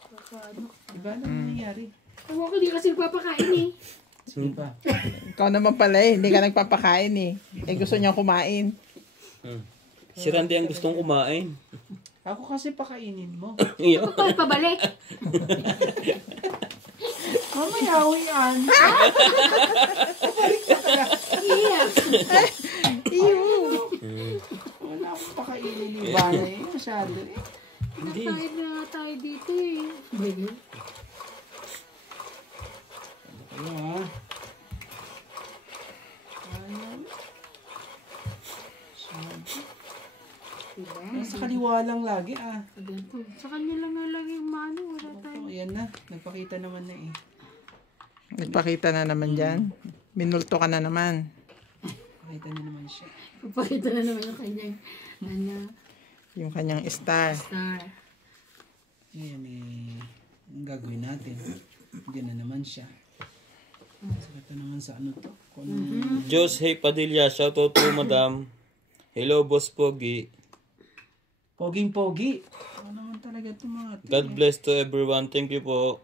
Kakano. Iba na nangyari. Ewan ko, di kasi papakain eh. Sige pa. Ikaw naman pala eh, hindi ka nagpapakain eh. Eh gusto niya kumain. Si Randy ang gustong kumain. Ako kasi pakainin mo. Iyo. Bakit pabalik? Mamaya uwian. Yeah. Wala akong pakainin ni Ivana eh. Masyado eh. Nakain na nga tayo dito eh. Baby. Ano ah. Ayan. Diba? Nasa kaliwa lang lagi ah. Ganito. Sa kanya lang nga lagi yung mano. Wala tayo. Oh, ayan na. Nagpakita naman na eh. Nagpakita na naman dyan. Minulto ka na naman. Pakita niya naman siya. Papakita na naman yung kanyang ano, Yung kanyang star. star. Ayan eh. Ang gagawin natin. Diyan na naman siya. Sakit na naman sa ano to. Kung anong Diyos, hey Padilla, shoutout to Madam. Hello, Boss Pogi. poging-pogi. Ano naman talaga ito mga ito God eh. bless to everyone. Thank you po.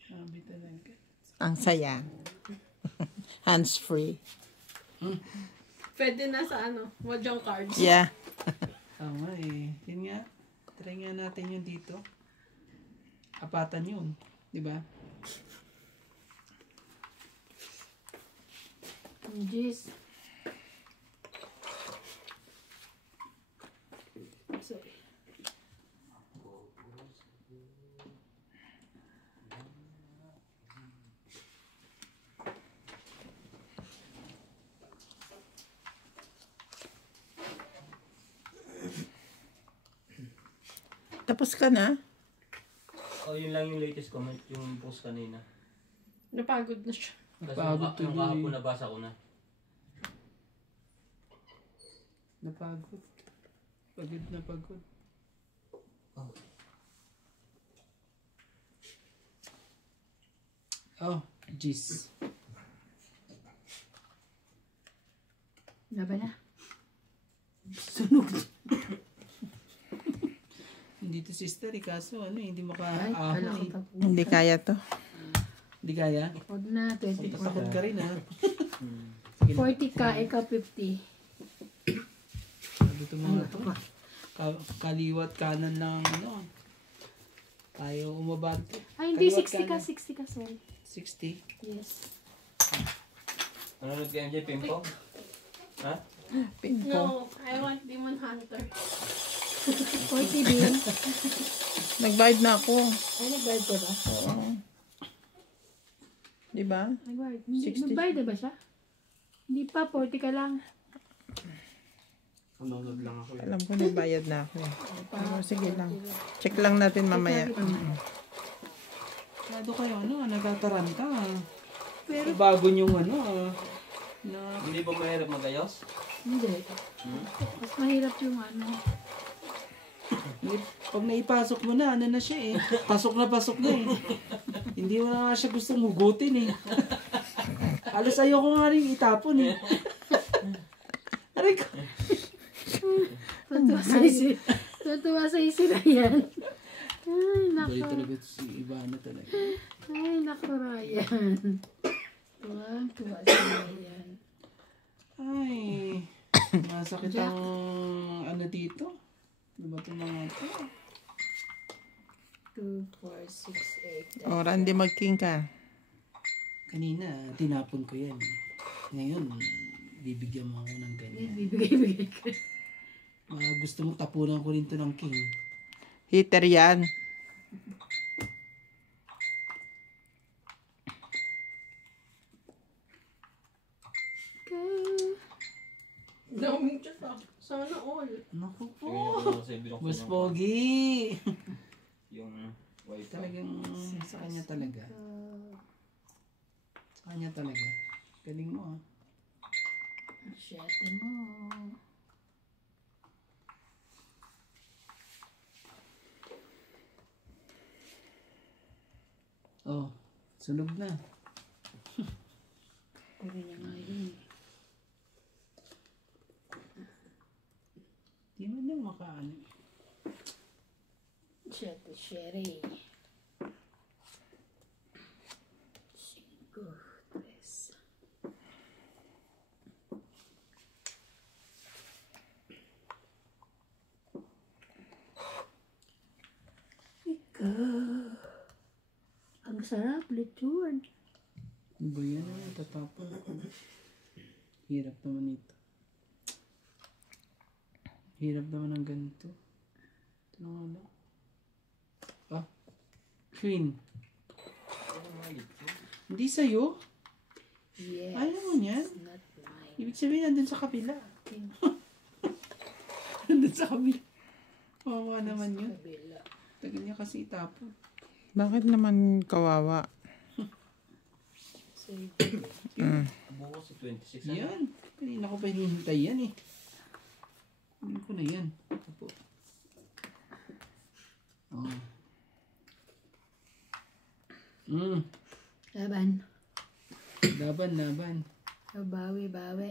Sabi talaga. Ang saya. Hands free. Pwede na sa ano, mahjong cards. Yeah. Tama eh. Yun nga. Try nga natin yun dito. Apatan yun. Di ba? Jeez. Sorry. Tapos ka na? Oh, yun lang yung latest comment, yung post kanina. Napagod na siya. Kasi Napagod yung tuloy. kahapon nabasa ko na. Napagod. Pagod na pagod. Oh, jeez. Laban na. Hindi to sister, kaso ano, hindi Ay, maka-ahon wala ko eh. tapos. Hindi kaya to. Hindi kaya? Huwag na, 24. Takot ka rin ha. 40 ka, ikaw 50. Sabi ito mga to. Kaliwat kanan lang ano. Tayo umabante. Ay, hindi, Kaliwat 60 ka, kanan. 60 ka, sorry. 60. Yes. Nanonood ka MJ Pimpo? Ha? Pinko. No, I want Demon Hunter. 40 din. Nagbayad na ako. Ay, nagbayad ka ba? Oo. Di ba? Nagbayad. Hindi, 60. nagbayad na ba siya? Hindi pa, 40 ka lang. Nanonood lang ako eh. Alam ko nagbayad na ako. Pero sige lang. Check lang natin mamaya. Lado kayo ano, nagtataranta. Pero bago yung ano na Hindi ba mahirap magayos? Hindi. Mas mahirap yung ano. pag naipasok mo na, ano na siya eh. Pasok na eh. Hindi mo na nga siya gustong hugutin eh. Alas ayoko nga rin itapon eh. Aray ko. Tutuwa sa isira yan. Ay, Bali nako. talaga si Ivana talaga. Ay, nako, Ryan. Tuwa sa Ryan. Ay, masakit ang ano dito. Diba itong mga ito? 2, 4, 6, 8. O, Randy, mag-king ka. Kanina, tinapon ko yan. Ngayon, bibigyan mo ako ng ganyan. Bibigay ka. Mga gusto mo tapunan ko rin to ng king. Heater yan. Daming chat ah. Sana all. Naku po. Tingnan ko lang kasi binuksan Mas yung- pogi. yung wifi. Talagang sa kanya talaga. Sa kanya talaga. Galing mo ah. Siyete mo. Oh, sunog na. Pwede niya nga yun. Di man lang makaano. Siyete, sherry. 5, 3. Ikaw. Ang sarap, lechon. Ano ba yan? Tatapon ko. Hirap naman ito. Hirap naman ng ganito. Ito na nga lang. Ah. Queen. Hindi sa'yo? Yes. Ayaw mo niyan? Not mine. Ibig sabihin nandun sa kabila. Nandun sa kabila. Kawawa naman yun. Kabila. Tagal niya kasi itapon. Bakit naman kawawa? Save. Bukas sa 26. ano? Yan. Kanina ko pa hinihintay yan eh. Kunin ko na yan. Ito po. Oh. Laban. Laban. Bawi, bawi.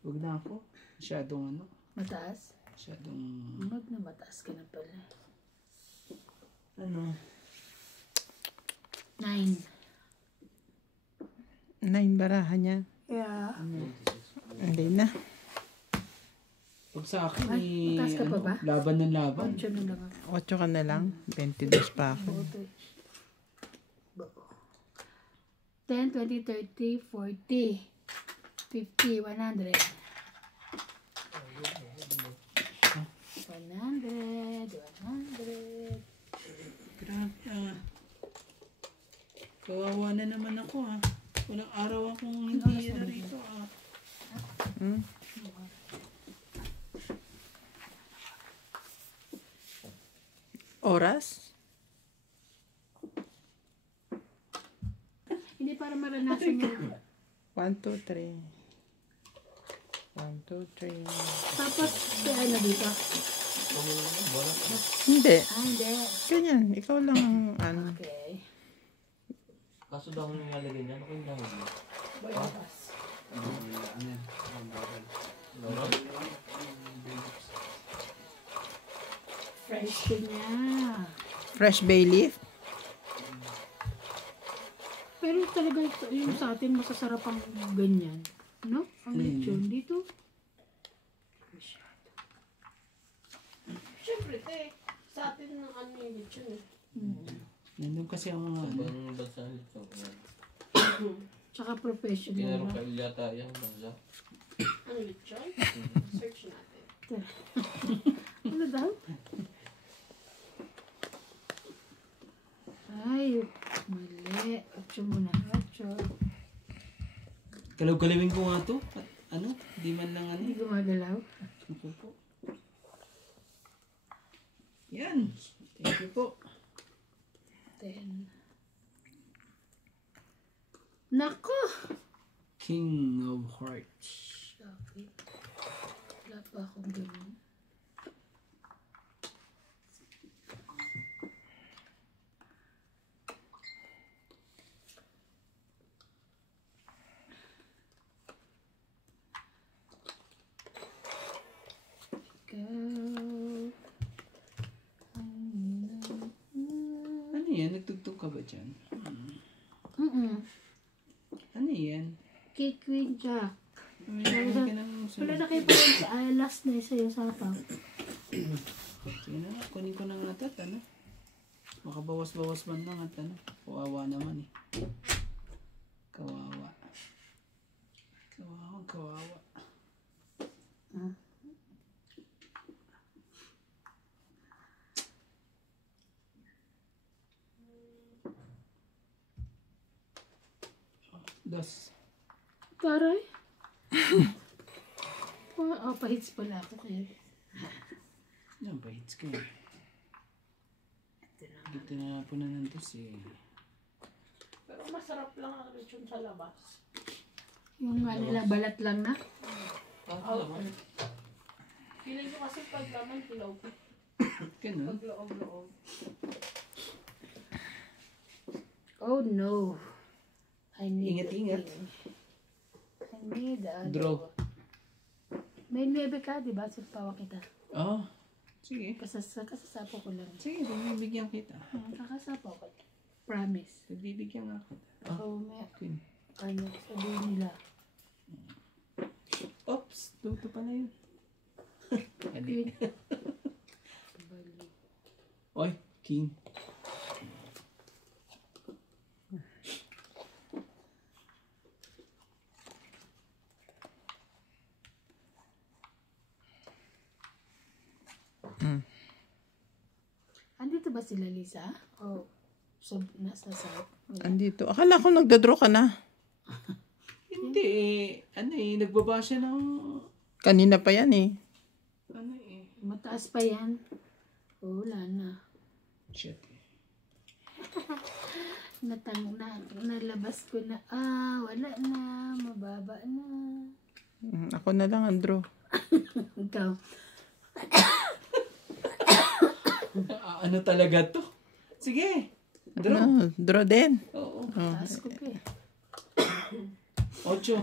Huwag na ako. Masyadong ano. Mataas? Masyadong Mag na mataas ka na pala. ano. 9. 9 barahan niya. Yeah. Hindi na. Pag sa akin, Mataas ka pa ba? laban ng laban. 8 na lang ako. 8 ka na lang. 22 pa ako. 10, 20, 30, 40, 50, 100. 100. Grabe ah. Kawawa na naman ako ah. Walang araw akong hindi na rito ah. Hmm? Oras? Hindi para maranasan mo. 1, 2, 3. 1, 2, 3. Tapos, kaya na dito. Hindi. Hindi. Ganyan. Ikaw lang ang ano. Okay. Kaso daw yung nalagay niya, ano yung dahil niya? Bayabas. Fresh din niya. Fresh bay leaf? Pero talaga yung sa atin masasarap ang ganyan. No? Ang lechon dito. Siyempre, te. Sa atin ng ano yung lechon eh. Nandun kasi ang mga ano. Ibang bansa nito. Tsaka professional. Tinaro ba? ka yata yung bansa. Ano lechon? Search natin. Ano daw? Ay, mali. 8 muna. 8. Galaw-galawin ko nga to. At ano? Di man lang ano. Hindi gumagalaw. Ito po. Yan. Thank you po. 10. Nako! King of Hearts. Okay. Wala pa akong ganun. Ano yan? Nagtugtog ka ba dyan? Mm-mm. Ano yan? Kay Queen Jack. May ka ng Wala na kayo pa rin sa last na isa yung sapaw. Sige na nga, kunin ko na nga ito at ano. Makabawas-bawas man lang at ano. Kawawa naman eh. Kawawa. Kawawa. Dos. Taray. Pahits pala ako kayo. Yan, pahits ko eh. Dito na po na nandos eh. Pero masarap lang ang lechon sa labas. Yung nga nila balat lang na. Feeling ko kasi pag laman, hilaw ko. Ganun. Pag loob-loob. Oh no. I need Ingat-ingat. I need Draw. May 9 ka, di ba? Sipawa kita. Oh, sige. Kasasapo ko lang. Sige, bibigyan kita. Kakasapo ko. Promise. Bibigyan nga ako. So, may, Queen. ano, sabihin nila. Oops, luto pala yun. Queen. Oy, king. Andito ba sila, Lisa? O nasa south? Andito. Akala ko nagdadraw ka na. Hindi eh. Ano eh, nagbaba siya ng... Kanina pa yan eh. Ano eh. Mataas pa yan. Oh, wala na. Shit eh. Nalabas ko na. Wala na. Mababa na. Ako na lang, Andrew. Ikaw. Ano talaga to? Sige. Draw. Ano, draw din. Oo. Taas ko pa eh. 8.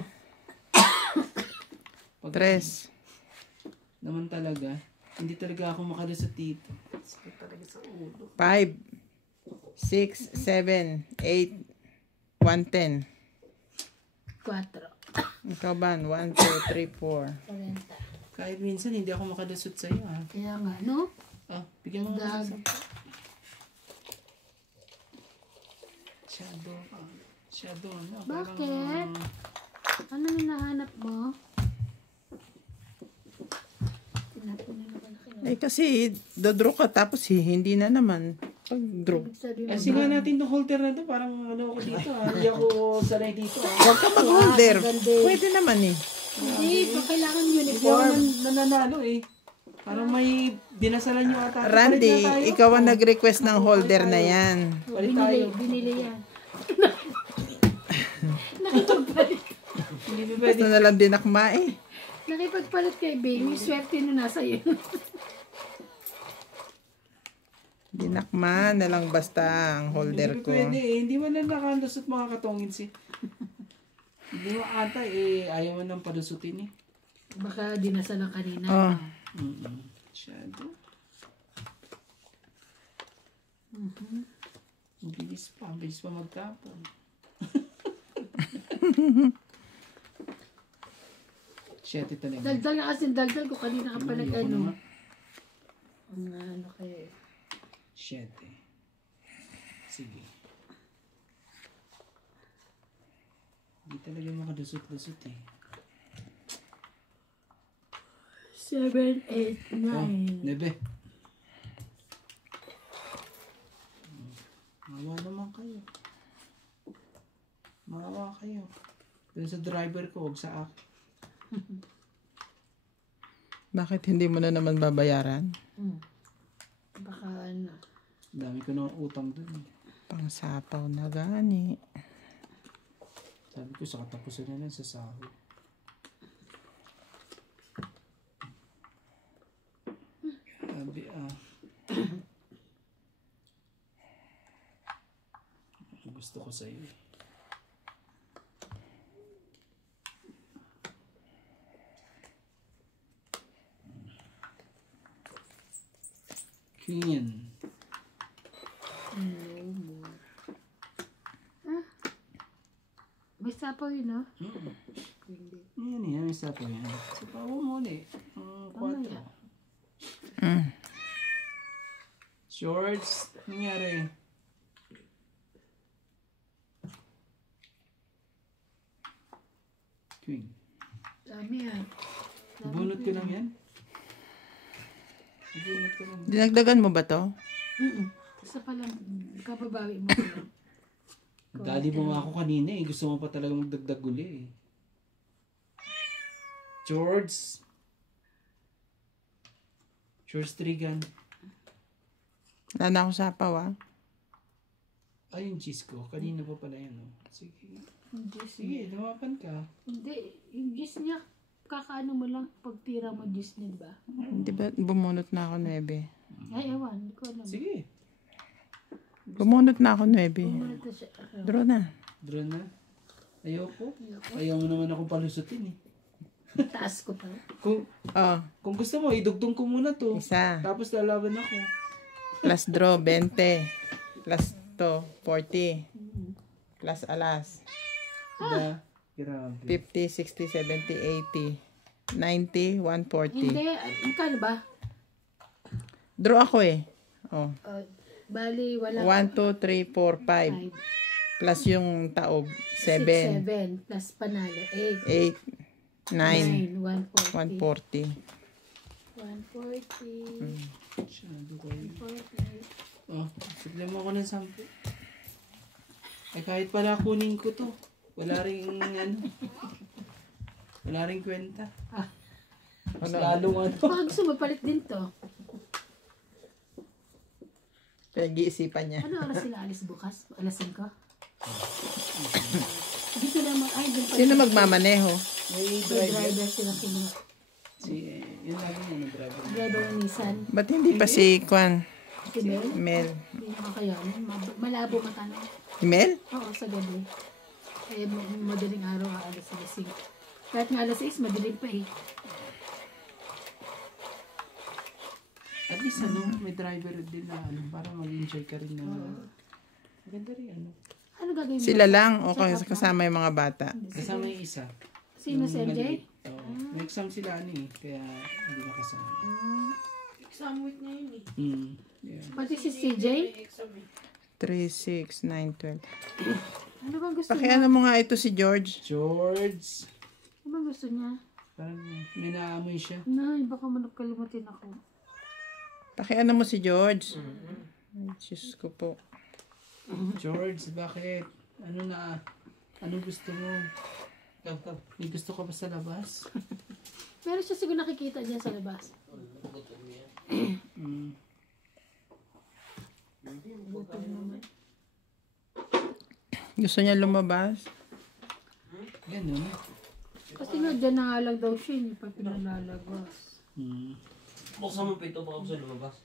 3. Naman talaga. Hindi talaga ako makalusot dito. 5. 6, 7, 8, 110. 4. Ikaw ba? 1, 2, 3, 4. 40. Kahit minsan hindi ako makalusot sa'yo ha. Kaya nga, no? Ah, bigyan mo nga Dag. Shadow ano. Bakit? Ano hinahanap mo? Tinapon na naman ako. kasi dodraw ka tapos hindi na naman. Pag draw. Kasi nga natin itong holder na to, parang ano ako dito ha. Hindi ako sanay dito ha. Huwag ka mag-holder. Pwede naman eh. Hindi, pa kailangan Hindi ako uniform. nananalo eh. Parang may dinasalan nyo ata. Randy, Palit na tayo. ikaw ang nag-request ng holder na yan. Palit tayo. Binili yan. Hindi ba Basta na lang dinakma eh. Nakipagpalit kay Baby, swerte na nasa iyo. Dinakma na lang basta ang holder Hindi ko. pwede eh. Hindi mo na nakalusot mga katongin si. Hindi mo ata eh. Ayaw mo nang palusutin eh. Baka dinasal lang kanina. Oh. Shadow. Ang bilis pa magtapon. Shit, ito na. Dagdag na kasi dagdag ko kanina ka pa nag Ayoko ano. na nga. Ano kayo. Shit eh. Sige. Hindi talaga makalusot-lusot eh. 7, 8, 9. Nebe. Mawa naman kayo. Mawa kayo. Doon sa driver ko, huwag sa akin. Bakit hindi mo na naman babayaran? Baka ano. Dami ko ng utang doon. Pangsapaw na gani. Sabi ko sa katapusan na lang sa sahod. Sabi gusto ko sa'yo eh. Queen. May sapaw yun, no? Yan, isa po yan. Sapaw mo ulit. 4. Shorts. Nangyari. Queen. Dami yan. Bunot ko lang yan. Bunot ko lang. Dinagdagan mo ba to? Isa pa lang, kababawi mo lang. Dali mo nga ako kanina eh. Gusto mo pa talaga magdagdag uli eh. George Trigan. Wala na ako sapaw ah. Ay, yung cheese ko. Kanina pa pala yan oh. Sige. Yung juice Sige, lumapan ka. Hindi, yung juice niya, kakaano mo lang, pagtira mo juice niya, diba? Di ba bumunot na ako 9? Ay, ewan, hindi ko alam. Sige. Bumunot na ako 9. Pumunta na siya. Draw na. Draw na. Ayoko. Ayaw mo naman akong palusutin eh. Taas ko pa. Oh, Kung gusto mo, idugtong ko muna to. isa. Tapos lalaban ako. Plus draw, 20. Plus to, 40. Plus alas. Grabe. 50, 60, 70, 80. 90, 140. Hindi, magkano ba? Draw ako eh. Oh. Bali, wala. 1, 2, 3, 4, 5. Plus yung taob, 7, 7 plus panalo. 8, 8. 9, 140. 140. 140. Masyado kayo. 140. Oh, siglan mo ako ng 10. Eh kahit pala kunin ko to. Wala ring ano. Wala ring kwenta. Mas lalong ano. Baka gusto mo palit din to. Pinag-iisipan niya. Ano oras sila alis bukas? Alas 5? Dito naman, ay, doon pa. Sino magmamaneho? May May driver. driver sila kinuha. Yun lang yung driver. Driver ng Nissan. Ba't hindi pa si Kwan? Si Mel. Mel? Hindi na kakayanin. Malabo matano. Si Mel? Oo, sa gabi. Eh, madaling araw, alas 6. Kahit nga alas 6, madilim pa eh. At least ano, may driver din na ano, para mag-enjoy ka rin na. Maganda rin ano. Ano gagawin mo? Sila lang o Check up kasama yung mga bata? Kasama yung isa. Sino si Yung MJ? maliit. Oo. May exam sila ni, kaya hindi nakasama. Exam week na yun eh. Yeah. Pati si CJ? 3, 6, 9, 12. Ano bang gusto niya? Pakiano mo nga ito si George. George. Ano bang gusto niya? Parang may naamoy siya. Nay, baka managkalimutin ako. Pakiano mo si George. Ay, Diyos ko po. George, bakit? Anong gusto mo? May gusto ka ba sa labas? Meron siya siguro nakikita niya sa labas. Gutom naman. Gusto niya lumabas. Ganun. Kasi nga dyan na nga lang daw siya, hindi pa pinalalabas. Buksan mo pito, baka gusto lumabas.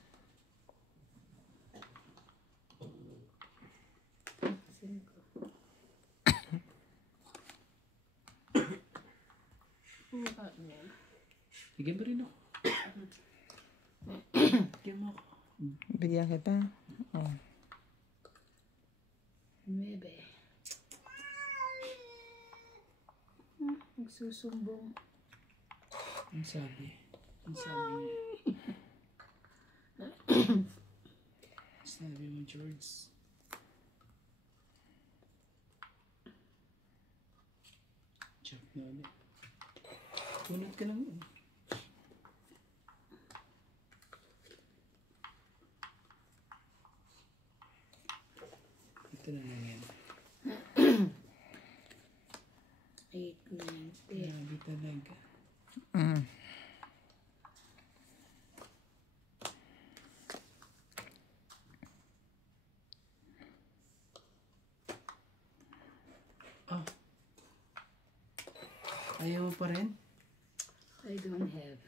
Bigyan mo rin ako. Bigyan mo ako. Bigyan kita. Oh. Bebe. Nagsusumbong. Ang sabi. Ang sabi niya. Sabi mo, George. Check na ulit. Punot ka lang yun. Ito na lang yan. 8, 9, 10. Grabe talaga. Oh. Ayaw mo pa rin? I don't have.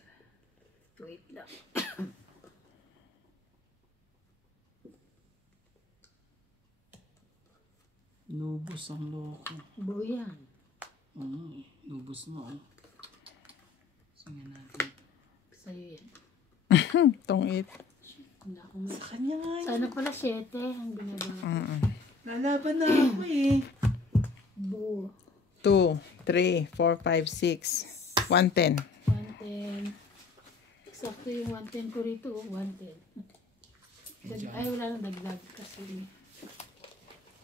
Wait lang. Lubos ang loko. Boyan. Lubos mo. Oh. Sige natin. Sa'yo yan. Tongit. Hindi ako Sa kanya nga yun. Sana pala 7 ang binaba ko. Lalaban na ako eh. Bo. 2, 3, 4, 5, 6. 110. 110. Eksakto yung 110 ko rito. 110. Ay, wala nang dagdag kasi.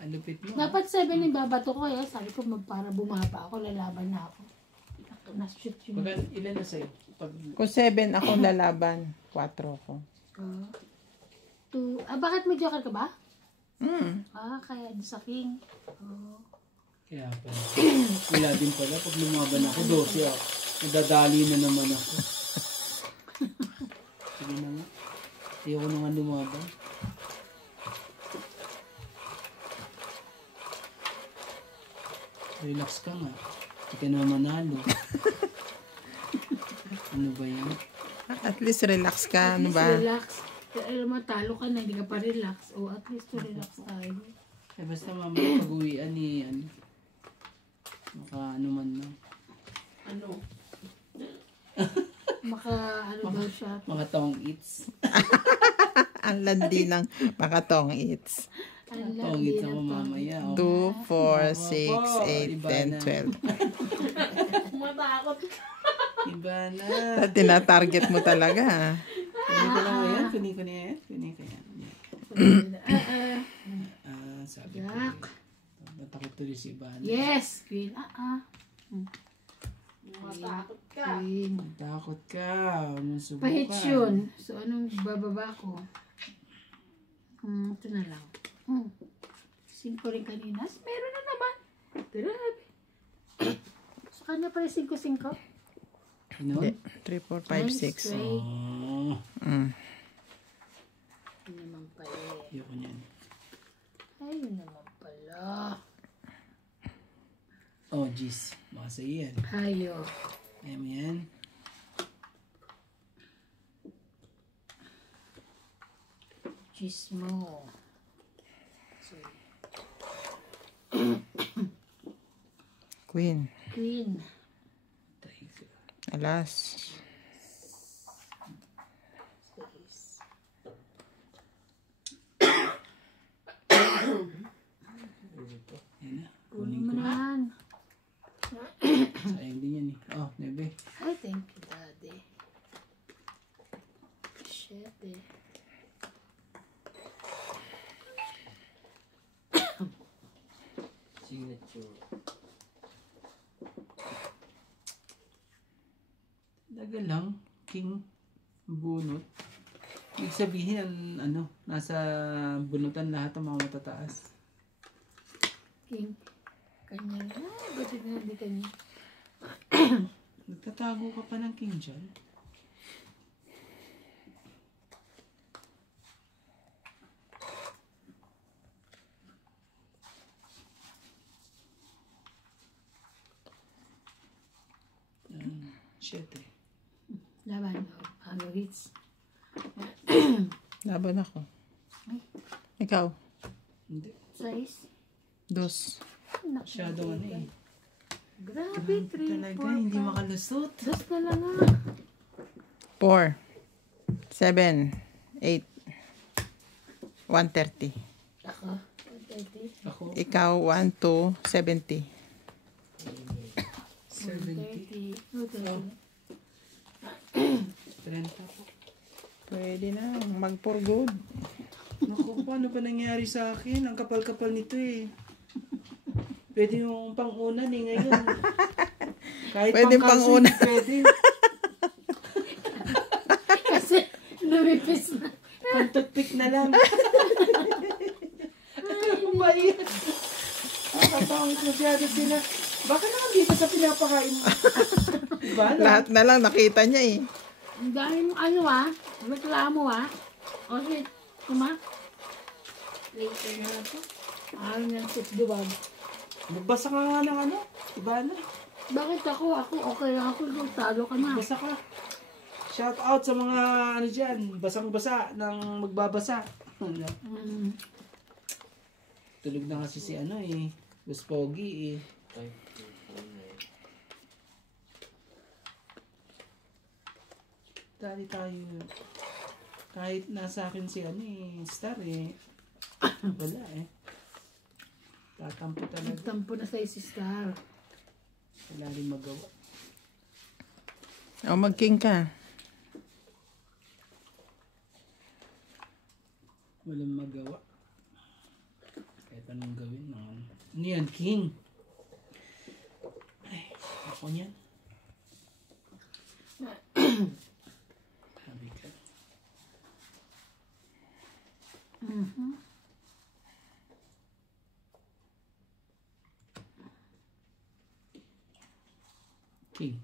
Ang lupit mo. Dapat 7 yung babato ko eh. Sabi ko para bumaba ako, lalaban na ako. Na-shoot yung... Ilan na sa'yo? Pag... Kung 7 ako lalaban, 4 ko. 2. Bakit may joker ka ba? Mm. Kaya doon sa king. Kaya pala. Wala din pala. Pag lumaban ako, 12 ako. Nadadali na naman ako. Sige na nga. Ayoko na nga lumaban. Relax ka nga. Hindi ka na manalo. Ano ba yan? At least relax ka. Ano ba? Relax. Alam mo, talo ka na, hindi ka pa relax. O at least to relax tayo. Eh basta mamaya pag-uwian ni ano. Maka ano man lang. Ano? Ano daw siya. Mga tong eats. Ang landi ng makatong eats. Ang Tong landi eats na ako to. mamaya. 2, 4, 6, 8, 10, 12. Matakot. Iba na. Tinatarget mo talaga. Kunin ko lang yan. Kunin ko na yan. Kunin ko yan. Sabi ko. Jack. Natakot tuloy si Ivana. Yes, queen. Matakot ka. Queen. Takot ka. Huwag mong subukan. Pahits yun. So, anong bababa ko? Ito na lang. 5 rin kanina. Meron na naman. Grabe. Sa kanya pala 5-5. Ano? 3, 4, 5, 6. Oh. Yun naman pala. Ayoko niyan. Ay, yun naman pala. Oh, jeez. Baka sa'yo yan. Hayo. Ayaw mo yan. Cheese mo. Queen. Queen. Tiger. Alas. Yan na. Kunin mo na yan. Sayang din yan eh. Oh, nebe. Daga lang, king, bunot. Ibig sabihin, ano, nasa bunutan lahat ng mga matataas. King. Kanya na. Buti na hindi kanya. Nagtatago ka pa ng king dyan. Siyete. Laban. Ano hits? Laban ako. Ikaw. Hindi. Size. Dos. Masyado ano eh. Grabe. 3, 4, Talaga, hindi makalusot. Dos na lang nga. 4, 7, 8, 130. Ako. 130. Ako, Ikaw, 1 to 70. 70. 130. No, 30. 30 po. Pwede na. Mag for good. Naku, paano ba nangyari sa akin? Ang kapal-kapal nito eh. Pwede yung pang-unan eh ngayon. Kahit Pwede pang-unan. pang-unan. Pwede. Kasi lumipis na. Pang-toothpick na lang. Ano ba yan? Nakapangit masyado sila. Baka naman dito sa pinapakain mo. Diba? Lahat na lang nakita niya eh. Ang dami mong ano reklamo O shit, kuma. Later na lang po. Ayaw ng tip duwag. Magbasa ka nga ng ano. Iba na. Bakit ako? Ako okay lang ako. Ikaw talo ka na. Basa ka. Shout out sa mga ano dyan. Basang-basa ng magbabasa. Tulog na kasi si ano eh. Boss Pogi eh. Dali tayo. Kahit nasa akin si ano eh, Star eh. Wala eh. Tatampo talaga. Nagtampo na sa star. Wala rin magawa. O mag-king ka. Walang magawa. Kahit anong gawin. Ano yan? King. Ay, ako niyan. Sabi ka. King.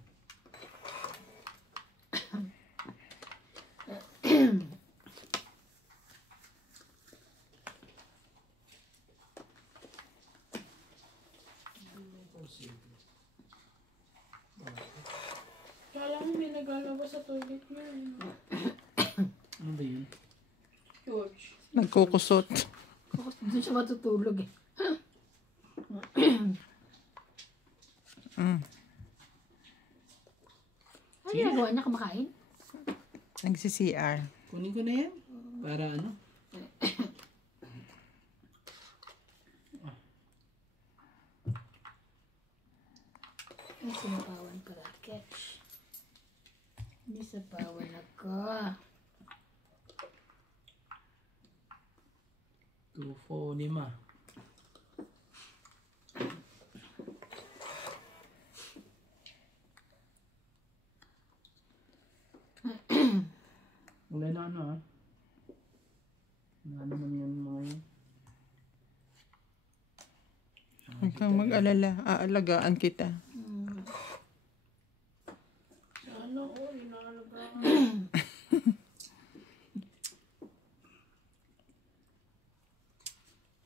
Kala mo may naglalabas sa toilet niya. Ano ba yun? George. Nagkukusot. Doon siya matutulog eh. Ano ginagawa niya? Kumakain? Nagsi-CR. Kunin ko na yan. Para ano? Ay, sinapawan pala. Catch. Hindi sapawan ako. 2, 4, 5. Wala na ano ah. Wala naman yan mga yun. Huwag kang mag-alala. Aalagaan kita. Sana ko, inaalaga.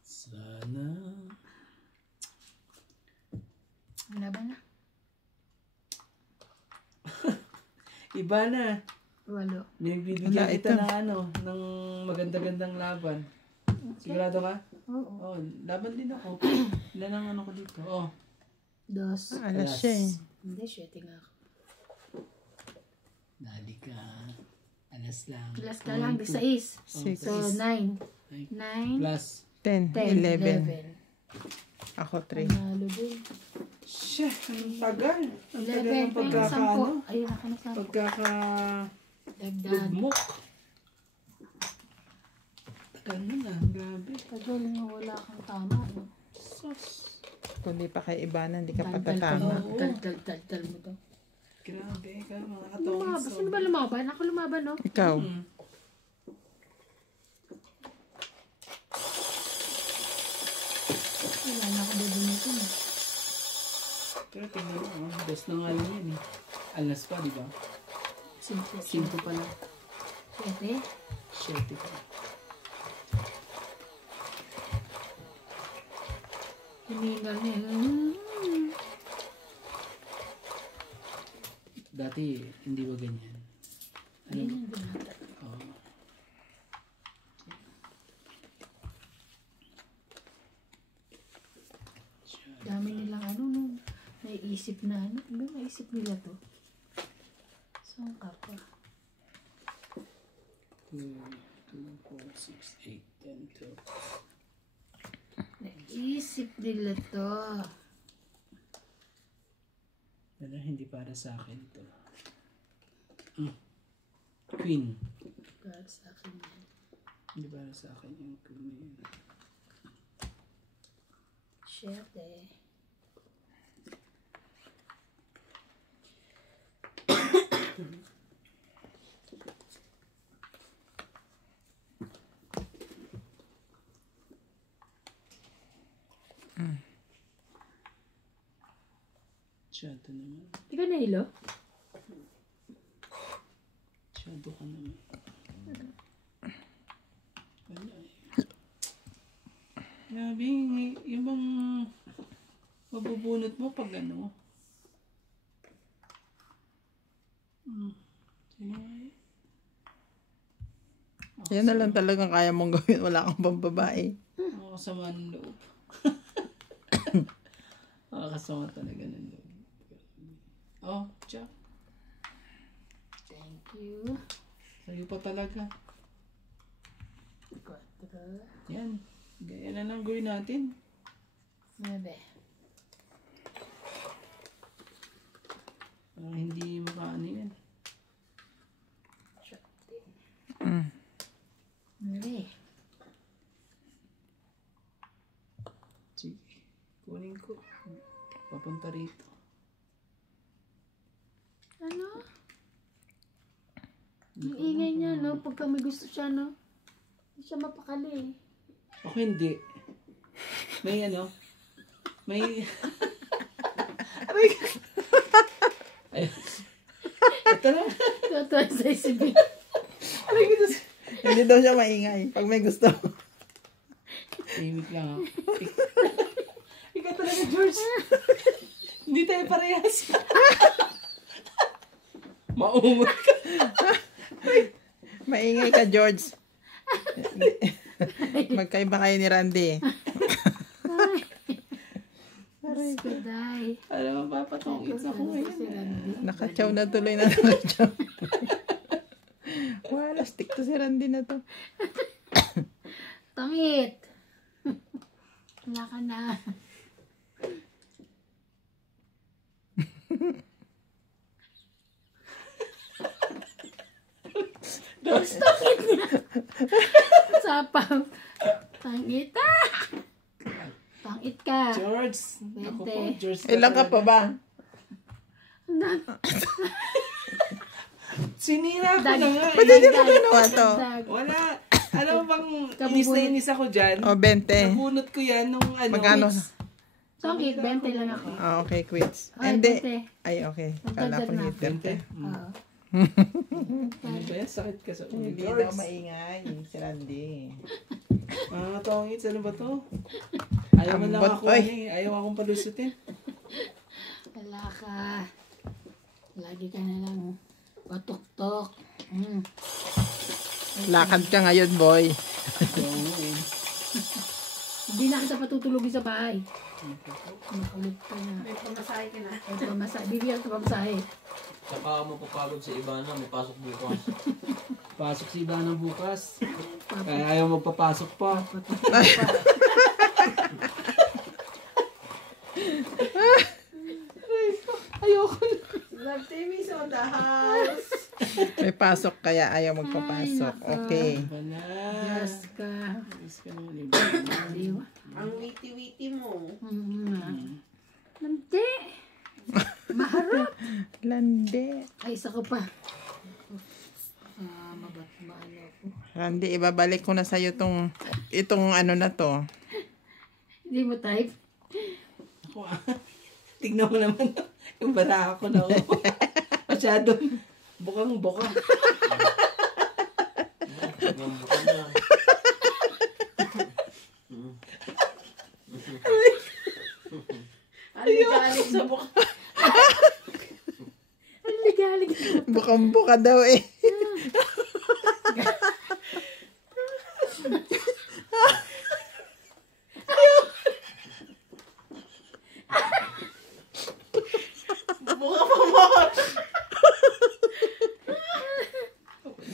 Sana. Laban na. Iba na. Walo. Bibigyan Wala, kita ito. ng ano, ng maganda-gandang laban. Sigurado ka? Oo. Oh, laban din ako. Ilan ang ano ko dito? Oh, Dos. Alas siya eh. Hindi, 7 nga ako. dali ka. Alas lang. Plus ka lang, di 6. 6, So, 9. 9. Plus. 10, 10. 11. Ako 3. Panalo din. Shit, ang tagal. Ang tagal 11. ng Pero 10. pagkakaano. Ayun, ako na 10. Dagdag. Lugmok. Tagal mo na, grabe. Tagal mo, wala kang tama. No? Sus. Kung di pa kay Ibana, hindi ka Tal-tal patatama. mo. Tal-tal mo to. Grabe ka, mga katongits. Lumabas. Sino ba lumaban? Ako lumaban, no? Ikaw. Wala na ako babunutin. Pero tingnan mo, dos na nga lang yan eh. Alas pa, di ba? Simple. 5 pa lang. Pwede. 7 pa. Hiningal niya. Dati, hindi ba ganyan? Ano ba? Ayun yung binata. Oo. Dami nilang ano, no? Naiisip na ano. Ano naisip nila to? Saan ka pa? 2, 4, 6, 8, 10, 12. Naisip nila to. Wala, hindi para sa akin to. Queen. Para sa akin yan. Hindi para sa akin yung queen na yun. Syerte. Shadow naman. Di ka nahilo? Shadow ka naman. Wala eh. Grabe, yung bang mabubunot mo pag ano? Sino nga eh? Yan na lang talagang kaya mong gawin. Wala kang pambabae. Nakakasama ng loob. Nakakasama talaga ng loob. Oh, Jack. Thank you. Sa'yo pa talaga. 4. Yan. Gaya na lang gawin natin. 9. Parang hindi makaano yan. 9. Sige. Kunin ko. Papunta rito. Ano? Ang ingay niya, no? Pagka may gusto siya, no? Hindi siya mapakali. Ako hindi. May ano? May... Aray ka! Ayun. Ito lang. Totoo sa isipin. Aray ka. Hindi daw siya maingay. Pag may gusto. Tahimik lang ako. Ikaw talaga, George. Hindi tayo parehas. Maumot ka. Maingay ka, George. Magkaiba kayo ni Randy. Day. Alam mo, papatongits ako ngayon. Nakachaw na tuloy na nakachaw. Wala, stick to si Randy na to. Tangit. Wala ka na. Tangit niya. Sapang. Tangit Tangit ka. George. Ako po, George. Ilan ka pa ba? Sinira ko na nga. Ba't hindi mo ginawa to? Wala. Alam mo bang inis na inis ako dyan? O, 20. Nabunot ko yan nung ano. Magkano? Tangit, 20 lang ako. Ah, okay, quits. Ay, Hindi. 20. Ay, okay. Kala ko Magdagdag na. hitter. 20? Oo. Ano ba yan? Sakit ka sa ulo. Hindi George. daw maingay. Si Randy. Mga tongits, ano ba to? Ayaw man lang Ambot, ako oy. eh. Ayaw akong palusutin. Wala ka. Lagi ka na lang patok-tok. Lakad ka ngayon, boy. Oo eh. Hindi na kita patutulogin sa bahay. Makulit ka na. May pamasahe ka na. Ay, pamasahe. Bibigyan ka pamasahe. Saka mapapagod sa iba na, may pasok bukas. Pasok si Ivana bukas. Kaya ayaw magpapasok pa. Ayoko na. Love TV is on the house. May pasok kaya ayaw magpapasok. Ay, nako. Okay. Wala. Yes ka. Ayos ka naman, eh. Diwa. Ang witi-witi mo. Hindi. Maharap. Lande. Ay, isa ko pa. Maano ako. Randy, ibabalik ko na sa'yo itong ano na to. Hindi mo type? Ako tignan mo naman. Yung bala ako na ako. Masyadong bukang-buka. Aligalig sa buka. Aligalig. Bukang-buka daw eh. Buka pa mo.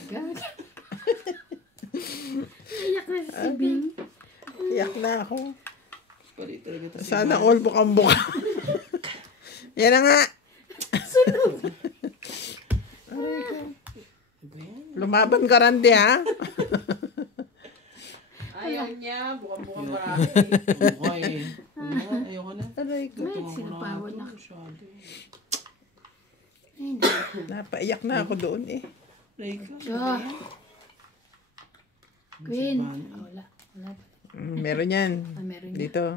God. Iyak na si Bing. Iyak na ako. Pali talaga ito. Sana all bukang-buka. Yan na nga. Aray ko. Lumaban ka, Randy, ha? Ayaw niya. Bukang-buka marami. Okay. Ayoko na. Aray ko. May sinapawan na. Masyado. Ay, hindi. Napaiyak na ako doon eh. Reka. Oh. Queen. Wala. Wala. Meron yan. Meron yan. Dito.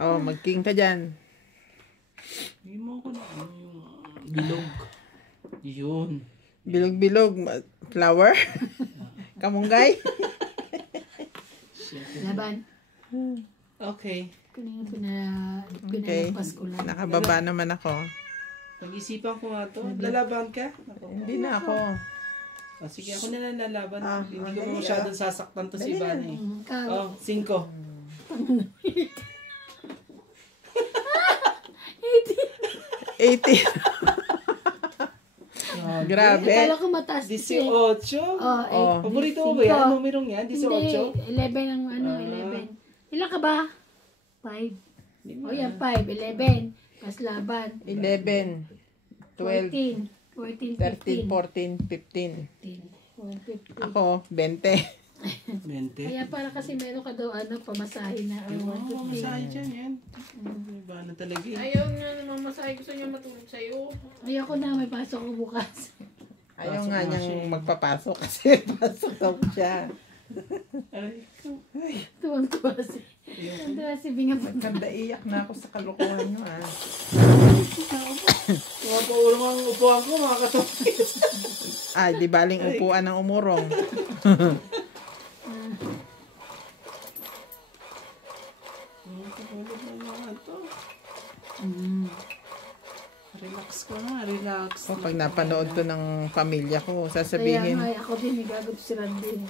Oh, mag-king ka dyan. Hindi mo ako na yung bilog. Yun. Bilog-bilog. Flower. Kamunggay. Laban. Okay. Kanina Okay. pinalagpas ko lang. Nakababa naman ako. Pag-isipan ko nga to. Lalaban ka? Hindi na ako. Oh, sige, ako na lang lalaban. Hindi ko dali, masyadong sasaktan to si Dali Ivana eh. Ikaw. Oh, 5. 80. Grabe. Akala ko mataas 18. Oh, Oh. Paborito mo ba yan? Cinco. Numerong yan? 18? Hindi, 11 ang 11. Ilan ka ba? 5. O yan, 5, 11. Pas laban. 11. 12. 14, 13, 15. 14, 15. 15. Ako, 20. 20. Kaya para kasi meron ka daw pamasahe na. Oo, masahe dyan yan. Ivana talaga eh. Ayaw nga naman masahe. Gusto niya matulog sa'yo. Ayoko na, may pasok ko bukas. Ayaw Pasok nga na niyang siya eh. magpapasok kasi pasok daw siya. Ay, Tuwang-tuwa si. Tuwang-tuwa si Binga. Magkanda iyak na ako sa kalokohan niyo ah. mga paulong ang upuan ko, mga katapis. Ay, di baling upuan ng umurong. Relax ka nga, relax. O, pag napanood to ng pamilya ko, Kaya sasabihin, nga, ako din, may gagot si Randy.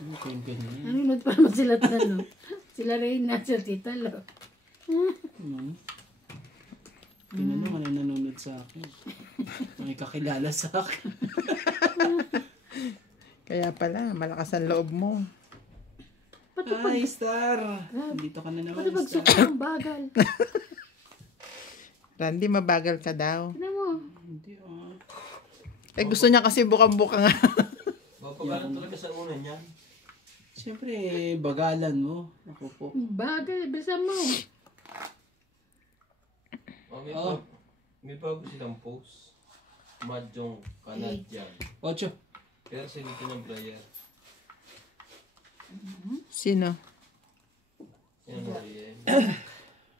Ano ko yung ganyan? Nanonood pa naman sila no? Sila Reyna, sila Tita Lo. Tingnan mo, ano nanonood sa akin. May kakilala sa akin. kaya pala, malakas ang loob mo. Hi, Star! Dito ka na naman, Pati pag Star. suko ng bagal. Randy, mabagal ka daw. Ano mo? Hindi, Eh, gusto niya kasi bukang-buka nga. Mapagalan talaga sa una niya. Siyempre, bagalan mo. Ako po. Bagal, bilisan mo. Oh, may bago silang post. Mahjong Canadian. 8. Pero silipin ng player. Sino? Yan o yan.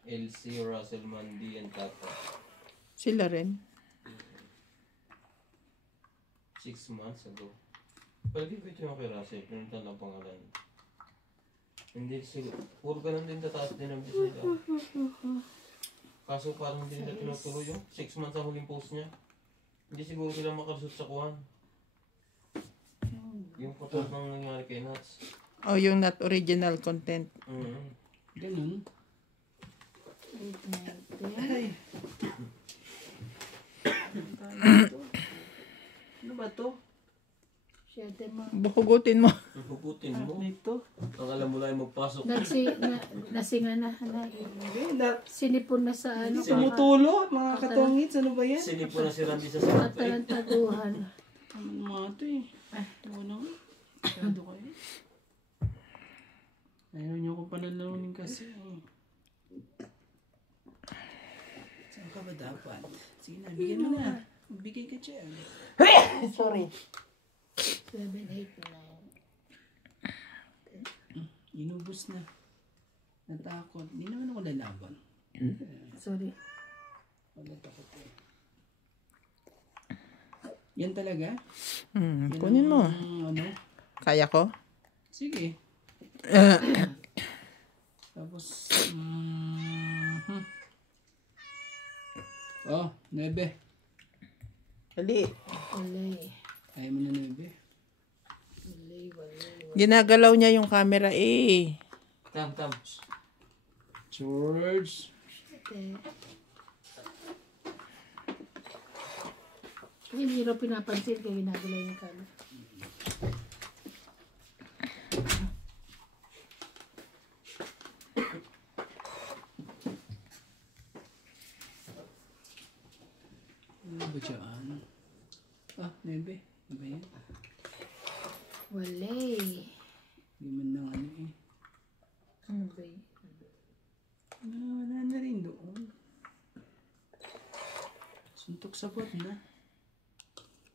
LC, Russell, Mandy, and Tata. Sila rin. 6 months ago. Pwede ko ito yung kay Russell. Pinuntan lang pangalan. Hindi sila. Puro ganun din tataas din ang business nila. Kaso parang hindi nila tinutuloy yung 6 months ang huling post niya. Hindi siguro sila makalusot sa kuhan. Yung katulad ng nangyari kay Nats. O, yung not original content. Ganun. Ay. Ano ba to? Siyete mo. Buhugutin mo. Hugutin mo. Ano ito? Ang alam mo lang magpasok. Nasinga na. Sinipon na sa ano. Tumutulo, mga katongits. Ano ba yan? Sinipo na si Randy sa sarap. Matalantaguhan. Ano mga ito eh. Ano nga? Masyado kayo. pananalunin kasi. Saan ka ba dapat? Sige na, bigyan mo na. Bigay ka dyan. Sorry. 7, 8, 9. Inubos na. Natakot. Hindi naman ako lalaban. Sorry. Wala takot eh. Yan talaga? Yan Kunin mo. Ano? Kaya ko? Sige. Tapos, oh, 9. Dali. Walay. Kaya mo na 9. Ginagalaw niya yung camera eh. Tam. George. Okay. Kasi hindi rin pinapansin kaya ginagalaw yung camera. Ano ba dyan? Ah, 9. Ano ba yan? Walay. Hindi man lang ano eh. Ano ba yun? Wala na rin doon. Suntok sa bot na.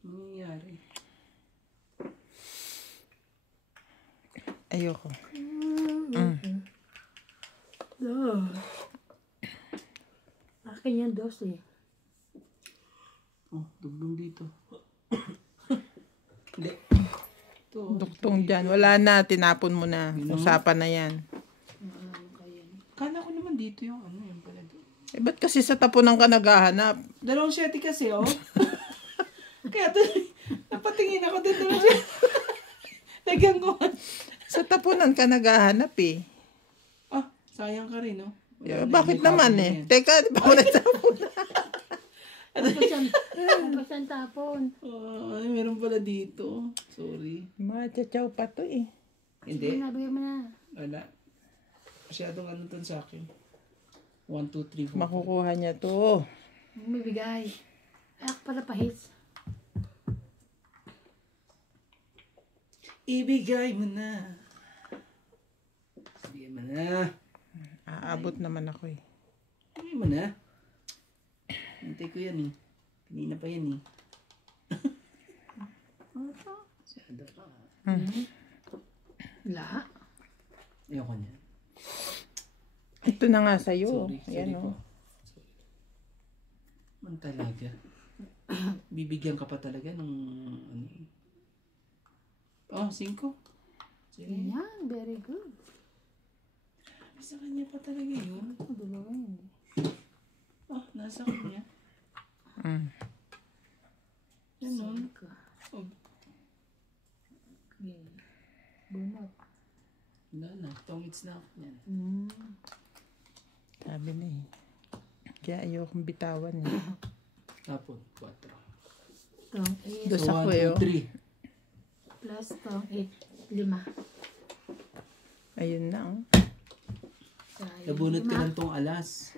Ano nangyayari? Ayoko. Oh. Akin yan, 12. Oh, duglong dito. Hindi. Ito. Duktong dyan. Wala na. Tinapon mo na. Usapan na yan. Kala ko naman dito yung ano yung pala doon. Eh, ba't kasi sa tapunan ka naghahanap? 2 siyete kasi oh. Kaya napatingin ako doon 2 siyete. Lagyan ko. Sa tapunan ka naghahanap eh. Ah, sayang ka rin oh. Yeah, bakit naman eh? Teka, di ba ako nagtapon? Tapos ang tapon. Ay, meron pala dito. Sorry. Machachaw pa to eh. Hindi. Nabigay mo na. Wala. Masyadong ano to sa akin. 1, 2, 3, 4. Makukuha niya to. May bigay. Ay, ako pala pahis. Ibigay mo na. Ibigay mo na. Aabot naman ako eh. Ibigay mo na. Hintay ko yan eh. Kanina pa yan eh. Masyado ka. La. Ayoko niya. Ito na nga sa'yo. Sorry Yan po. oh. Man talaga. Bibigyan ka pa talaga ng ano eh. Oh, 5. Sige. Yan, very good. Sa kanya pa talaga yun. Ito, dalawa yun. Oh, nasa kanya. Ganun. Oh, Okay. Bunot. wala na. Tongits na ako yan. Sabi na eh. Kaya ayokong bitawan eh. Tapon, 4. Tong 8 Dos So, ako 1, eh. 2, 3. plus tong 8. 5. Ayun na oh. Nabunot ka lang tong alas.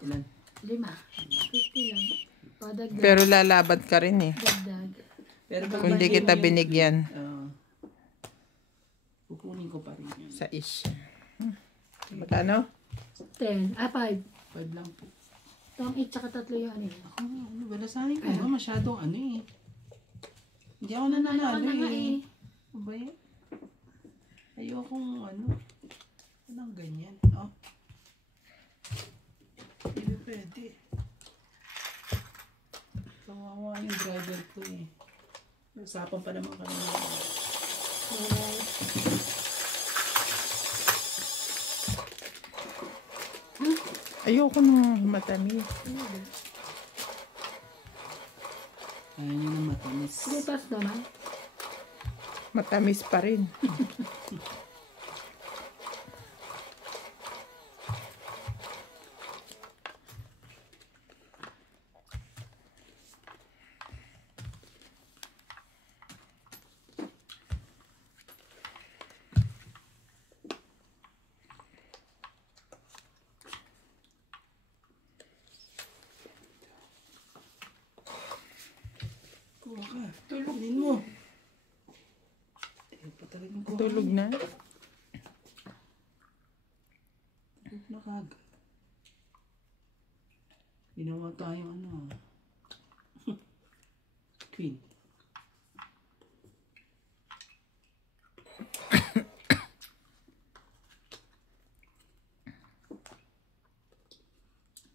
Ilan? 5. 50 lang. O, dagdag. Pero lalaban ka rin eh. Dagdag. Pero pag Kung di kita binigyan. kukunin ko pa rin yun. Sa ish. Magkano? 10. 5. 5 lang po. Tong 8 tsaka 3 yung ano yun. Ako nga, ano, balasahin ko ba? Masyadong ano eh. Hindi ako nananalo eh. Ano ba yan? Ayokong ano. Anong ganyan? Oh. Hindi pwede. Kawawa yung driver ko eh. Usapan pa naman kami. Ayoko nung matamis. Ayaw nyo ng matamis. Butas naman. Matamis pa rin. Kuha ka. Tulogin mo. Eh, pa talagang kuha. Tulog na. tayo ano. Queen.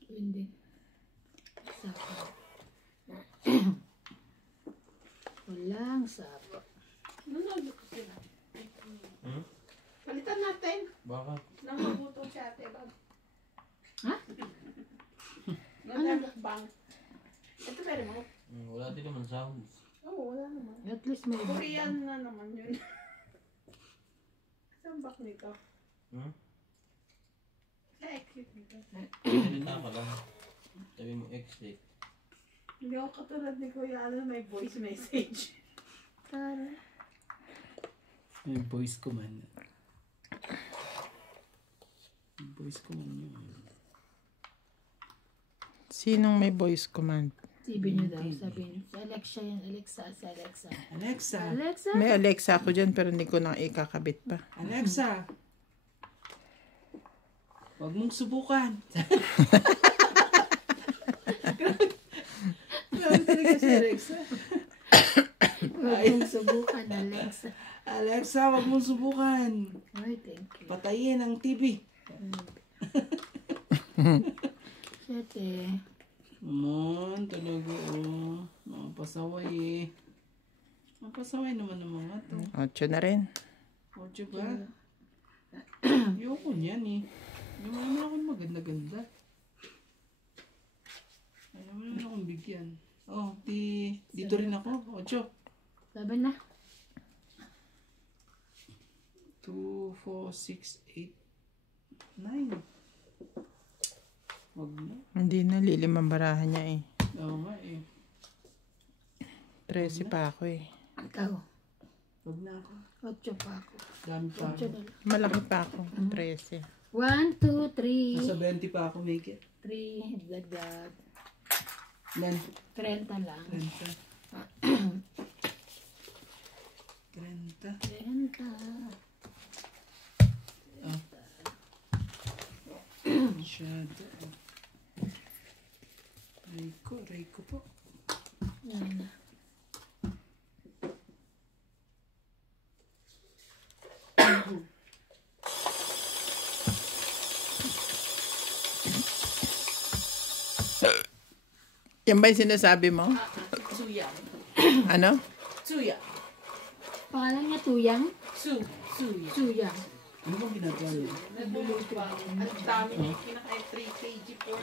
Hindi. Sapa. Walang sapa. Nanonood ko sila. Hmm? Palitan natin. Bakit? Nang magutom si ate Bab. Ha? Nagkakbang. Ito pwede mo. Wala din naman sounds. Oo, wala naman. At least may Korean na naman yun. Saan back nito? Hmm? Sa exit nito. Salita ka lang. Sabi mo exit. Hindi ako katulad ni Kuya Alan, may voice message. Tara. Yung voice command. Yung voice command yun. Sinong may voice command? TV nyo daw, sabihin. Si Alexa yan, Alexa, si Alexa. Alexa! Alexa? May Alexa ako dyan pero hindi ko na ikakabit pa. Alexa! Huwag mong subukan. Grabe talaga si Alexa. Huwag mong subukan, Alexa. Alexa, huwag mong subukan. Ay, thank you. Patayin ang TV. Siyete. Naman, talaga oh. Makapasaway eh. Makapasaway naman ng mga to. 8 na rin. O, ba? Ayoko niyan eh. Ayaw mo naman akong maganda-ganda. Ayaw mo naman akong bigyan. Oh, dito rin ako. 8. Sabi na. 2, 4, 6, 8, 9. Wag na. Hindi na, lilim ang barahan niya eh. Oo nga eh. 13 pa ako eh. Ikaw. Wag na ako. 8 pa ako. Dami pa 8 ako. na lang. Malaki pa ako. 13. 1, 2, 3. Nasa 20 pa ako, make it. 3, dagdag. Then, 30 lang. 30. 30. 30. Oh. Masyado. Rico po. Yan. Yan ba yung sinasabi mo? Suya. Ano? Suya. Pangalan niya Tuyang? Suya. Tuyang. Ano bang ginagawa niyo? Nagluluto ako. Ang dami niya kinakain 3 kg po.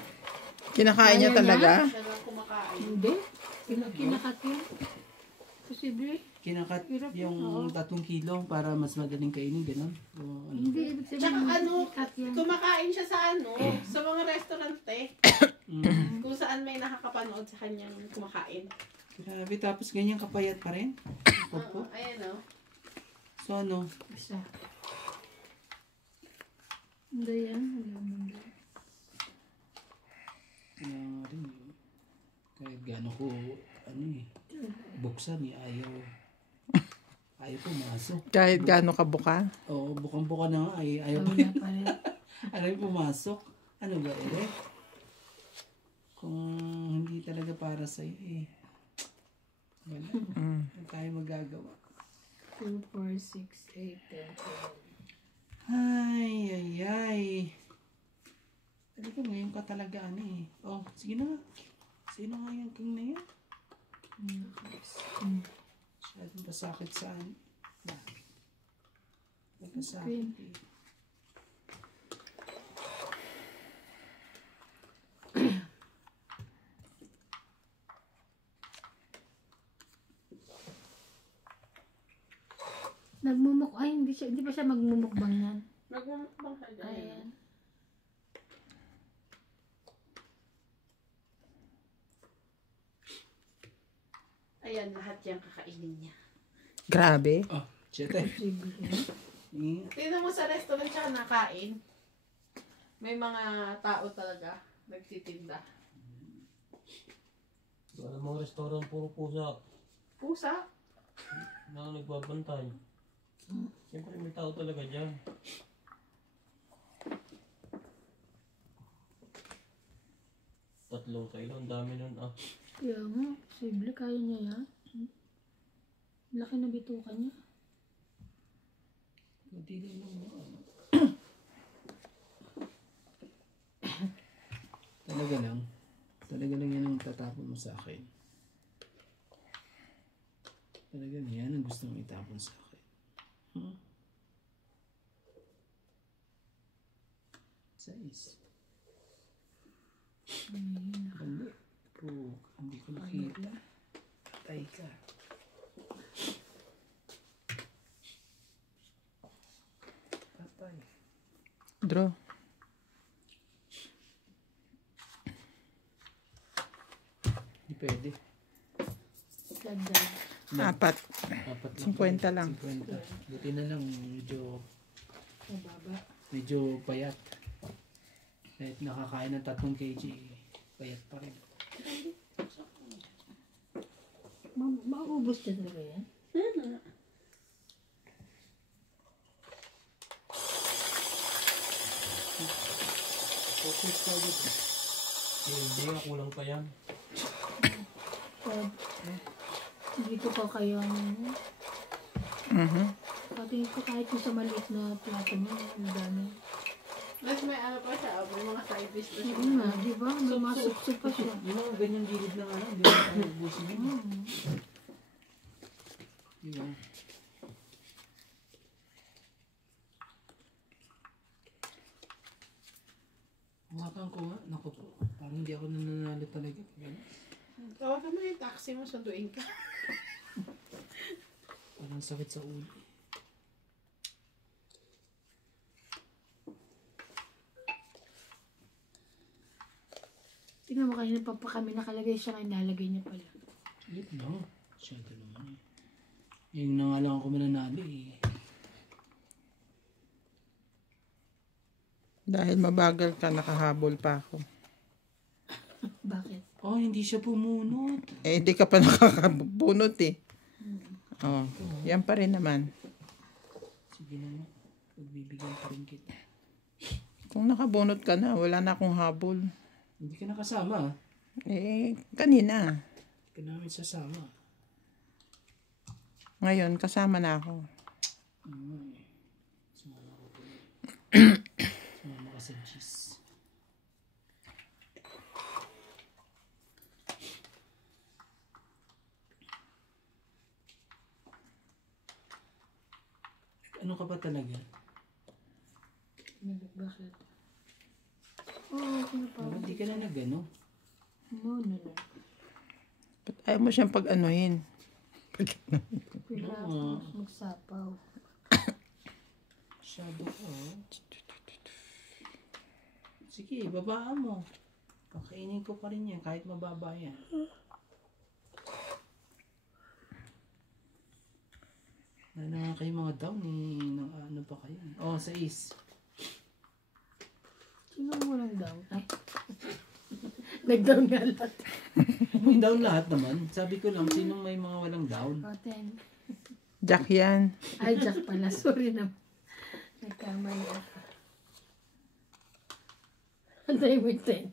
Kinakain niya Ayaw talaga? Talaga kumakain. Hindi. Kinakat yun. Posible. Kinakat Hirap yun, yung 3 kilo para mas madaling kainin, gano'n? O ano? Hindi. Ibig sabihin, Tsaka ano, kinakat yan. kumakain siya sa ano, sa mga restaurante. Mm. Kung saan may nakakapanood sa kanyang kumakain. Grabe, tapos ganyan kapayat pa rin? Opo. Ayan o. So ano? Isa. Hindi yan. Alam mo. Kaya nga rin eh. Kahit gaano ko, ano eh, buksan eh, ayaw pumasok. Kahit gaano ka buka? Oo, bukang-buka na nga, ayaw pa Wala pa rin. ayaw pumasok. Ano ba, Eric? Kung hindi talaga para sa'yo eh. Wala. Ano tayo magagawa? 2, 4, 6, 8, 10, 11. Ay. Talaga ngayon ka talaga ano eh. Oh, sige na nga. Sino nga yung king na yan? Masyadong pasakit saan. Nagkasakit eh. Ay, hindi pa siya magmumukbang yan. Nagmumukbang ka dyan. Ayan. Ayan, lahat yan kakainin niya. Grabe. Oh, chete. Tingnan mo sa restaurant siya nakain. May mga tao talaga nagtitinda. Alam mo, restaurant puro pusa. Pusa? Na nagbabantay. Siyempre may tao talaga dyan. 3 kilo. Ang dami nun ah. Kaya nga, posible kaya niya yan. Laki na bitukan niya. Madili lang mo. Talaga lang yan ang tatapon mo sa akin. Talaga yan ang gusto mong itapon sa akin. Size. Bali. Po, hindi ko nakita. Patay ka. Patay. Draw. Hindi pwede. Dagdag. 4. Apat 50 lang. 50. Buti na lang Mababa. medyo payat. Kahit nakakain ng 3 kg, payat pa rin. Maubos na talaga yan. Focus ka dito. Hindi nga, kulang pa yan. Hindi ko pa kaya patingin ko kahit yung sa maliit na plato mo, ang dami. Mas may ano pa siya, may mga side dish pa siya. Oo nga, di ba? May masuksup pa siya. Yung mga ganyang gilid na ano, hindi mo tayo ubusin yun. Diba? Hawakan ko nga. Naku po. Parang hindi ako nananalo talaga. Gano'n. Tawagan mo yung taxi mo, sunduin ka. Parang sakit sa ulo. Tingnan mo kanina pa kami nakalagay siya ngayon, nalagay niya pala. Yun no. Siyempre naman eh. Yung na nga lang ako mananalo eh. Dahil mabagal ka, nakahabol pa ako. Bakit? Oh, hindi siya pumunot. Eh, hindi ka pa nakakabunot eh. Oh, yan pa rin naman. Sige na nga. Pagbibigyan pa rin kita. Kung nakabunot ka na, wala na akong habol. Hindi ka nakasama ah. Eh, kanina. Hindi ka namin sasama. Ngayon, kasama na ako. Sumama ka sa cheese. Ano ka ba talaga? Bakit? Oo, Hindi ka na nagano. no. Ba't ayaw mo siyang pag-anuhin? Kailangan magsapaw. Shadow ko. Sige, babaan mo. Pakainin ko pa rin yan kahit mababa yan. Wala na nga kayo mga down eh. Ano pa kayo? Oh, sa is. Sino mo lang daw? Ay. Nag-down nga lahat. May down lahat naman. Sabi ko lang, sinong may mga walang down? O, 10. Jack yan. Ay, Jack pala. Sorry naman. Nagkamali ako. Antay mo yung 10.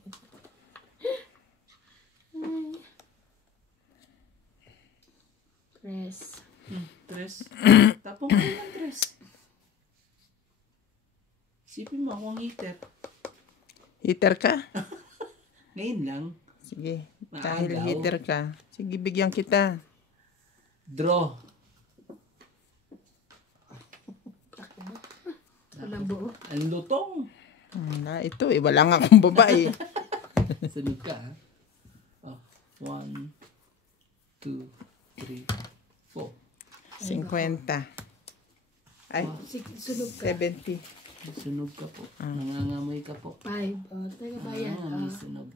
Press. Tres. Tapong ko ng tres. Sipin mo akong heater. Heater ka? Ngayon lang. Sige. Maagaw. Dahil heater ka. Sige, bigyan kita. Draw. Walang buo. Ang lutong. Ito eh. Wala nga akong babae. Sunod ka ha. Oh, 1, 2, 3, 4. 50. Ay, Sunog ka. 70. Sunog ka po. Nangangamoy ka po. 5. O, taga bayan. May sunog.